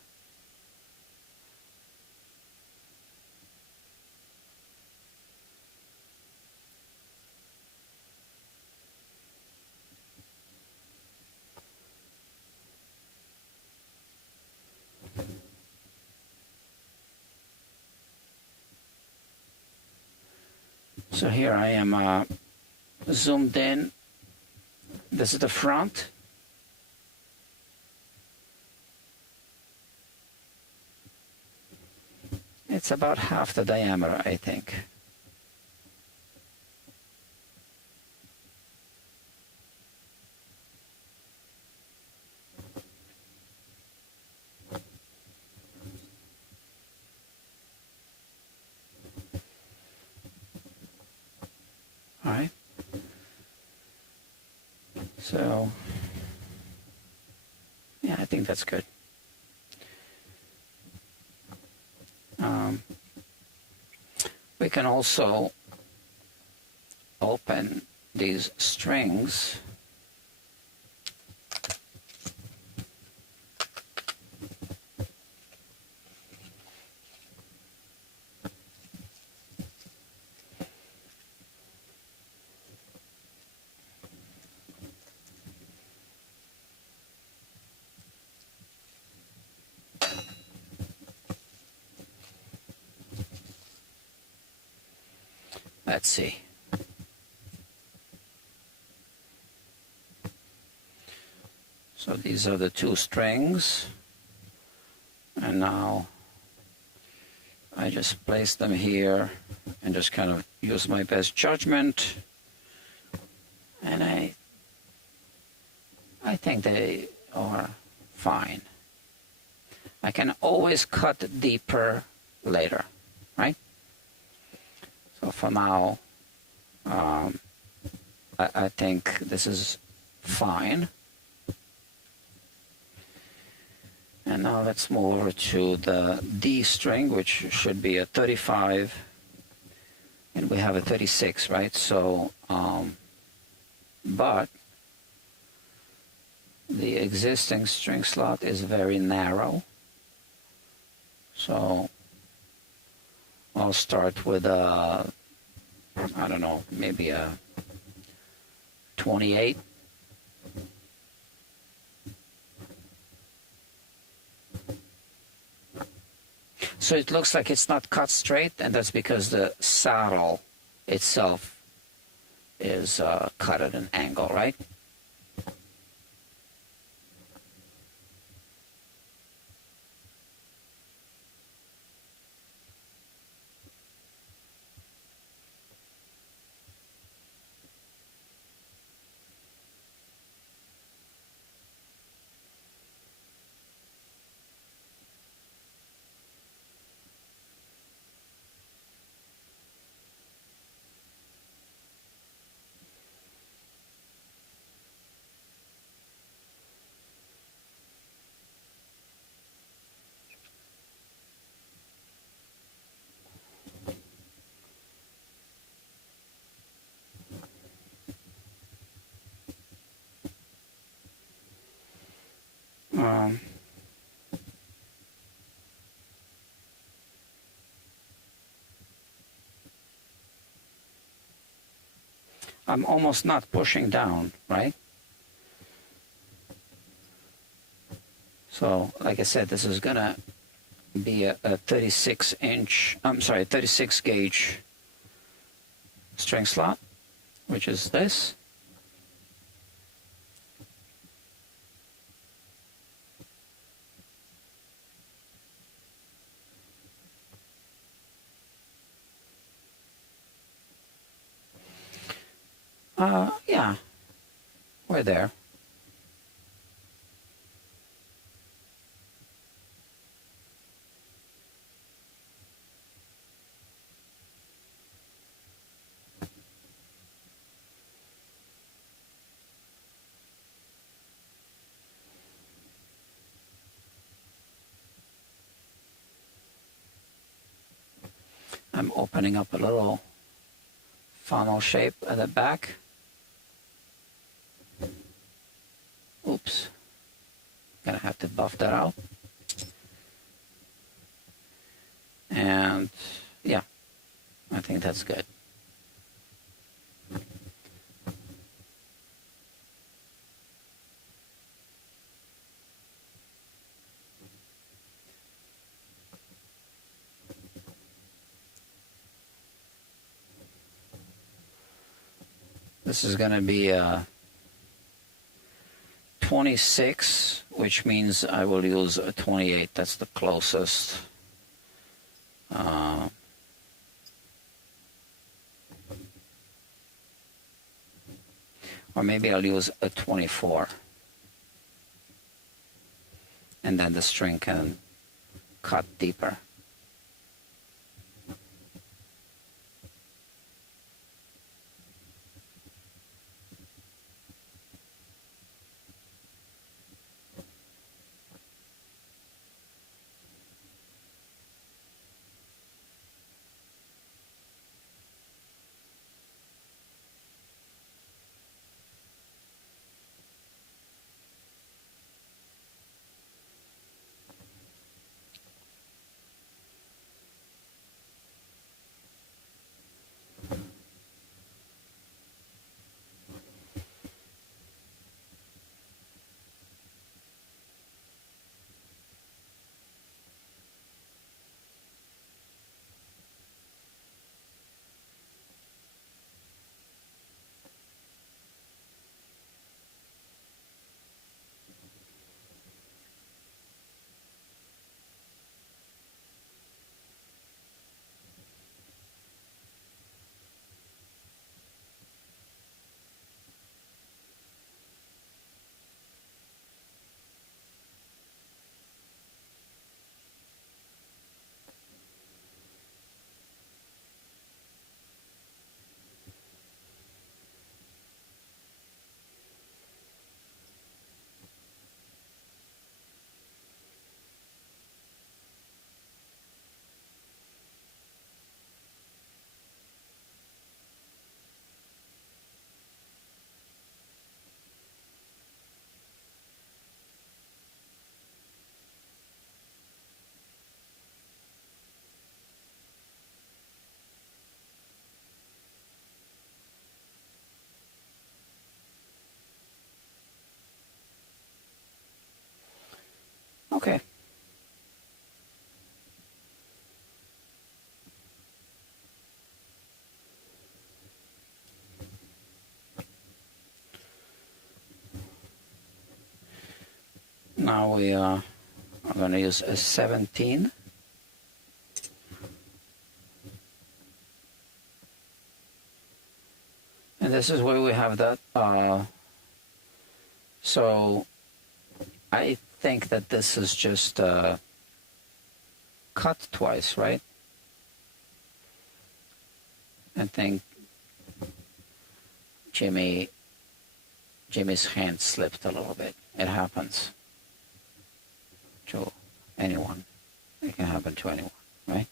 So here I am zoomed in. This is the front. It's about half the diameter, I think. All right. So think that's good. We can also open these strings Let's see. So these are the two strings, and now I just place them here and just kind of use my best judgment, and I think they are fine. I can always cut deeper later, right? So for now, I think this is fine. And now let's move over to the D string, which should be a 35, and we have a 36, right? So, but the existing string slot is very narrow. So I'll start with a, I don't know, maybe a 28. So it looks like it's not cut straight, and that's because the saddle itself is cut at an angle, right? I'm almost not pushing down, right? So, like I said, this is gonna be a 36 gauge string slot, which is this. Yeah, we're there. I'm opening up a little funnel shape at the back. Oops. Gonna have to buff that out. And yeah, I think that's good. This is gonna be a 26, which means I will use a 28. That's the closest. Or maybe I'll use a 24. And then the string can cut deeper. Okay. Now we are going to use a 17. And this is where we have that. So I think that this is just cut twice, right? I think Jimmy's hand slipped a little bit. It happens to anyone. It can happen to anyone, right?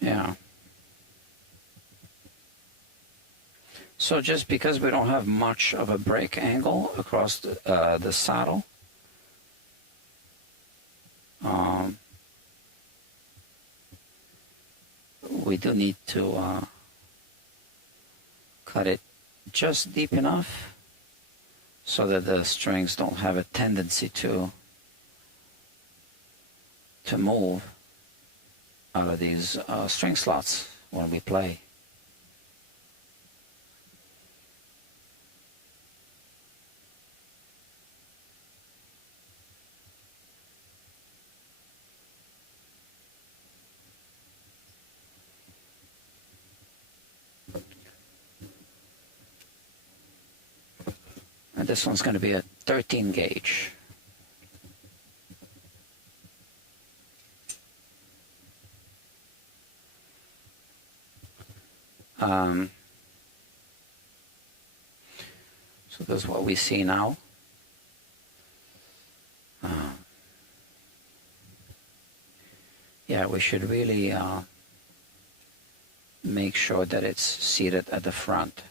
Yeah. So just because we don't have much of a break angle across the saddle, um, we do need to cut it just deep enough so that the strings don't have a tendency to move out of these string slots when we play. And this one's going to be a 13 gauge. So this is what we see now. Yeah, we should really make sure that it's seated at the front.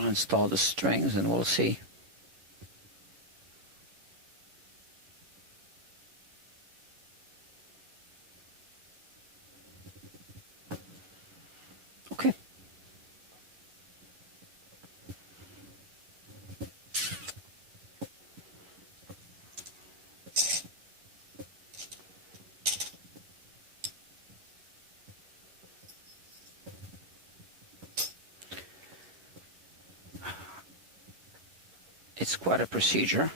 I'll install the strings and we'll see. Okay. It's quite a procedure.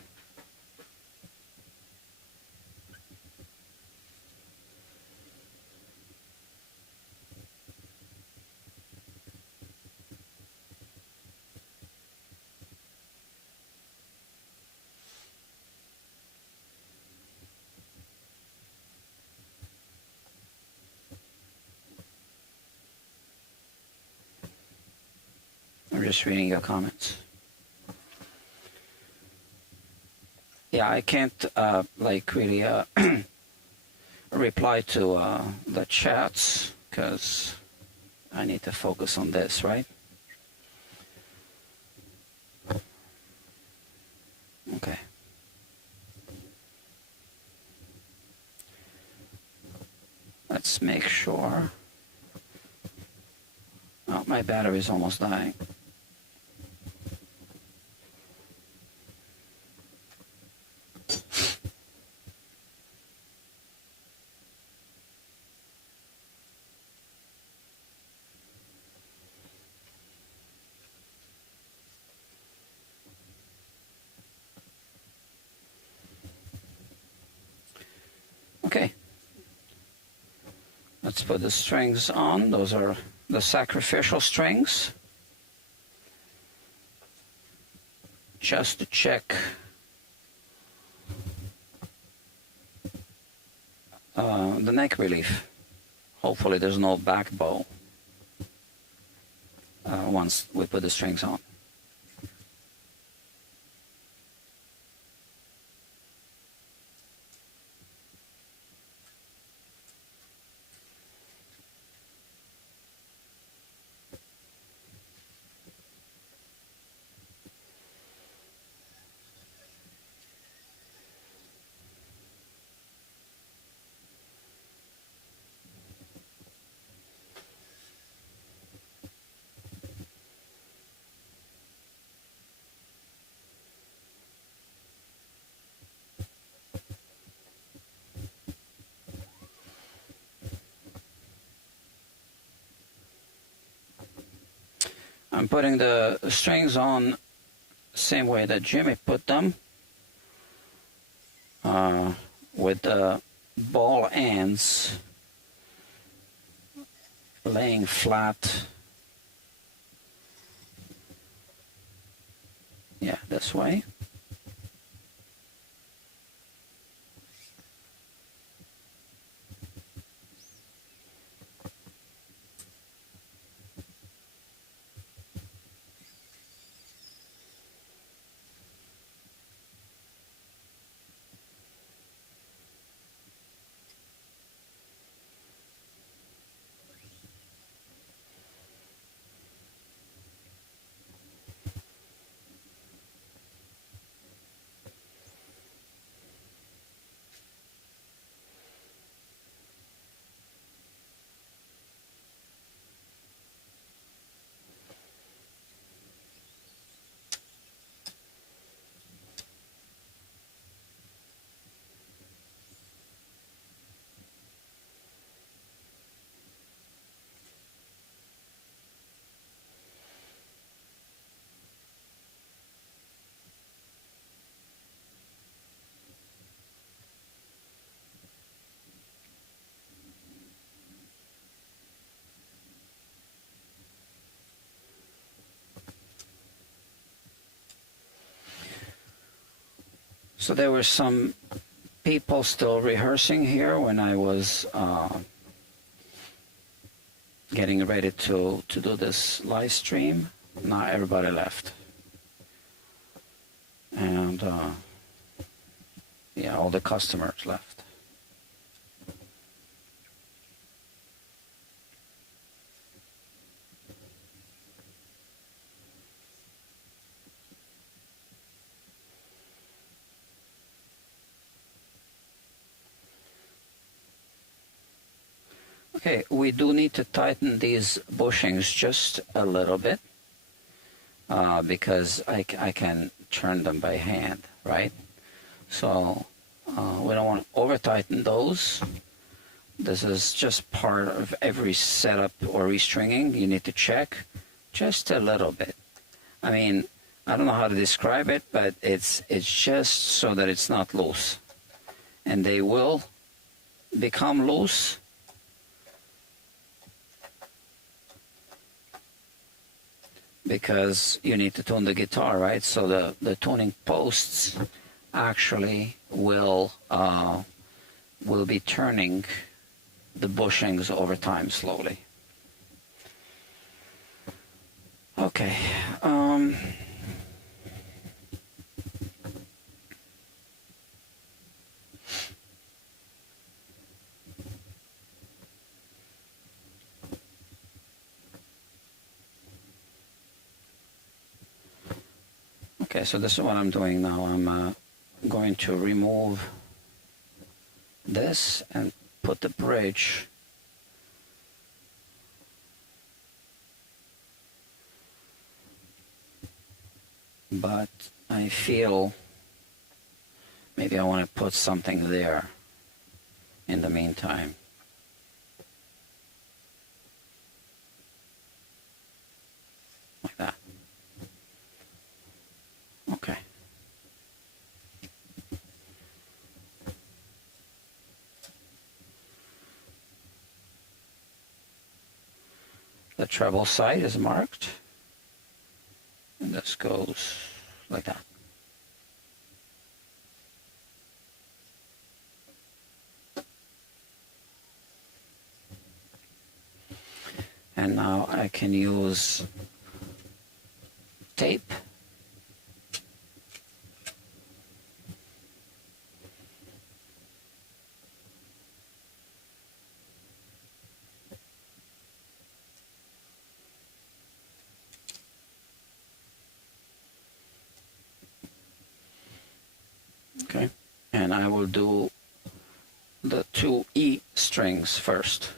I'm just reading your comments. Yeah, I can't like really reply to the chats because I need to focus on this, right? Okay. Let's make sure. Oh, my battery is almost dying. Okay. Let's put the strings on. Those are the sacrificial strings. Just to check the neck relief. Hopefully there's no back bow once we put the strings on. I'm putting the strings on same way that Jimmy put them, with the ball ends laying flat. Yeah, this way. So there were some people still rehearsing here when I was getting ready to do this live stream. Now everybody left. And yeah, all the customers left. Okay, we do need to tighten these bushings just a little bit because I can turn them by hand, right? So we don't want to over tighten those. This is just part of every setup or restringing. You need to check just a little bit. I mean, I don't know how to describe it, but it's just so that it's not loose. And they will become loose because you need to tune the guitar, right? So the tuning posts actually will be turning the bushings over time slowly. Okay. Okay, so this is what I'm doing now. I'm going to remove this and put the bridge but I feel maybe I want to put something there in the meantime. Like that. Okay. The treble side is marked, and this goes like that. And now I can use tape okay, and I will do the two E strings first.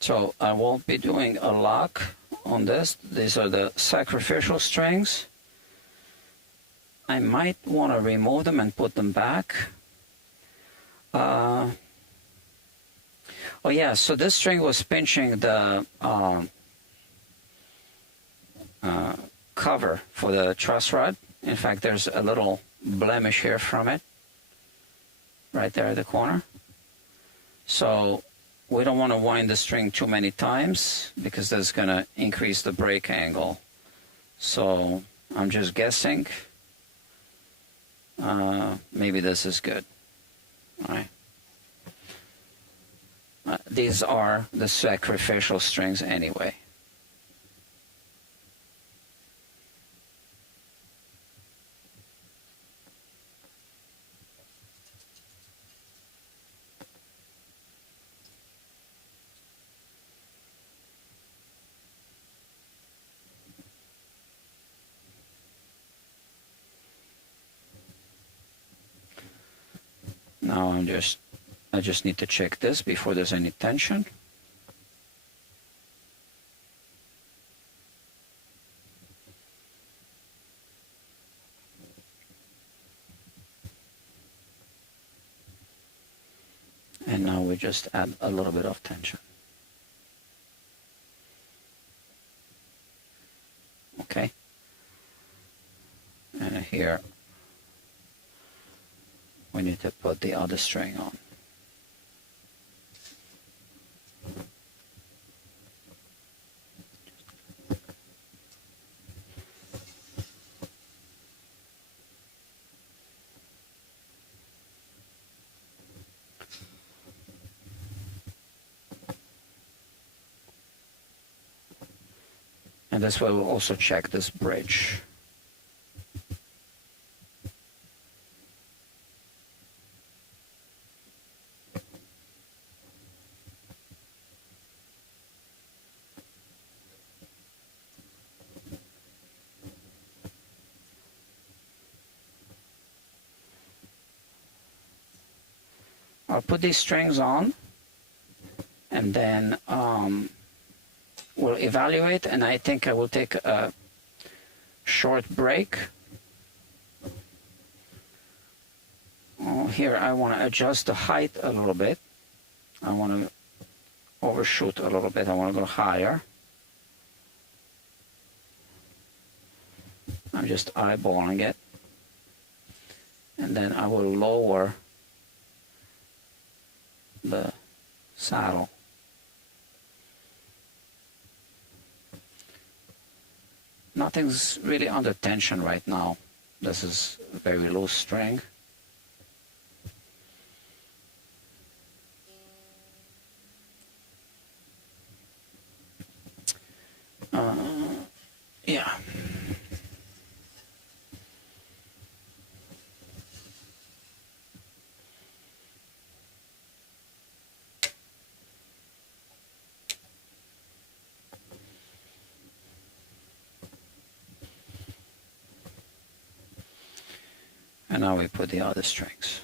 So I won't be doing a lock on this. These are the sacrificial strings. I might want to remove them and put them back. Oh yeah, so this string was pinching the cover for the truss rod. In fact, there's a little blemish here from it, right there at the corner. So we don't want to wind the string too many times because that's going to increase the break angle. So I'm just guessing. Maybe this is good. All right. These are the sacrificial strings anyway. Now I just need to check this before there's any tension. And now we just add a little bit of tension. Okay. And here we need to put the other string on. And this way we'll also check this bridge. I'll put these strings on, and then we'll evaluate, and I think I will take a short break. Here I want to adjust the height a little bit. I want to overshoot a little bit. I want to go higher. I'm just eyeballing it. And then I will lower the saddle. Nothing's really under tension right now. This is a very loose string. Yeah. And now we put the other strings.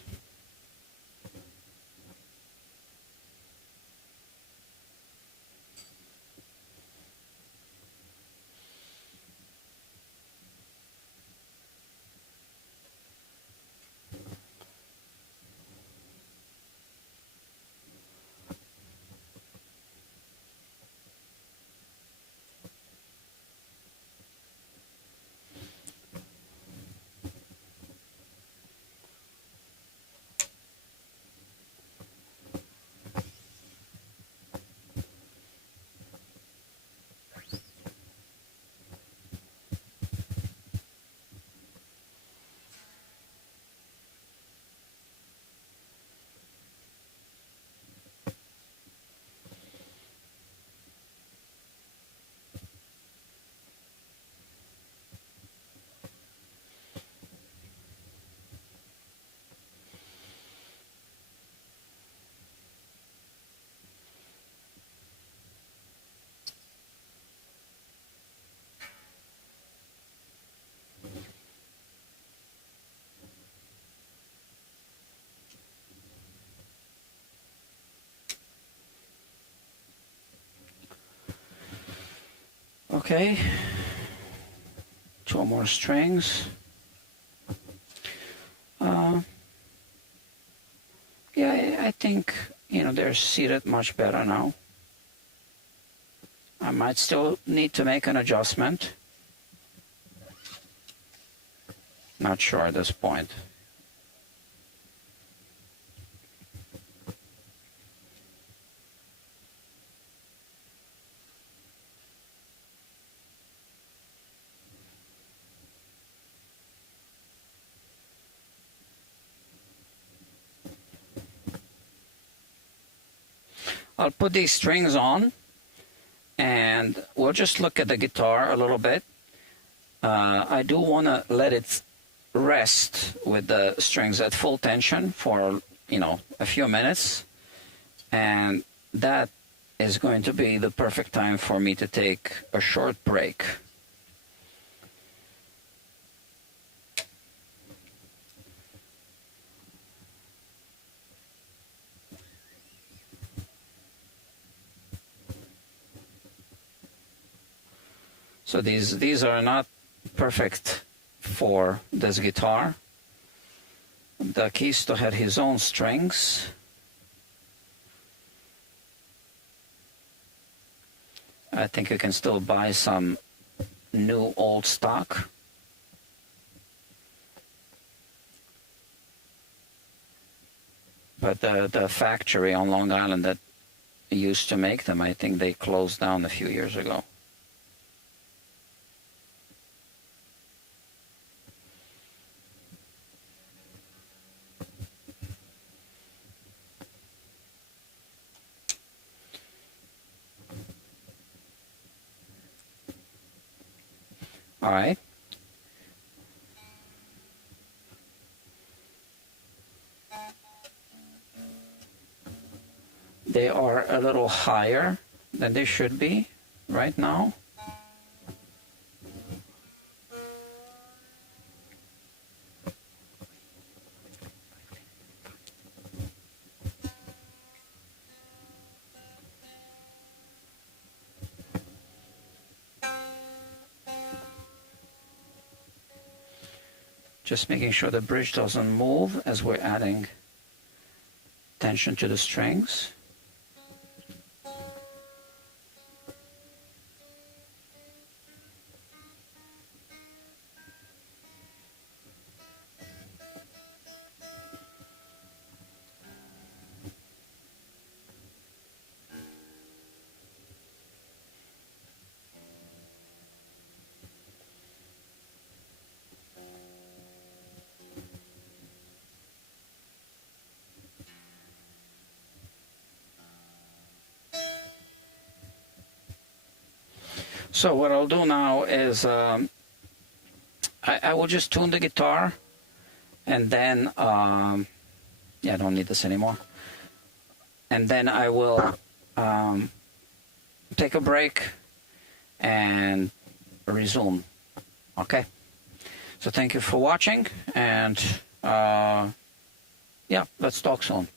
Okay, 2 more strings. Yeah, I think, they're seated much better now. I might still need to make an adjustment. Not sure at this point. I'll put these strings on, and we'll just look at the guitar a little bit. I do want to let it rest with the strings at full tension for, a few minutes. And that is going to be the perfect time for me to take a short break. So these are not perfect for this guitar. The Akisto had his own strings. I think you can still buy some new old stock. But the factory on Long Island that used to make them, I think they closed down a few years ago. All right. They are a little higher than they should be right now. Just making sure the bridge doesn't move as we're adding tension to the strings. So what I'll do now is I will just tune the guitar, and then yeah, I don't need this anymore. And then I will take a break and resume. Okay. So thank you for watching, and yeah, let's talk soon.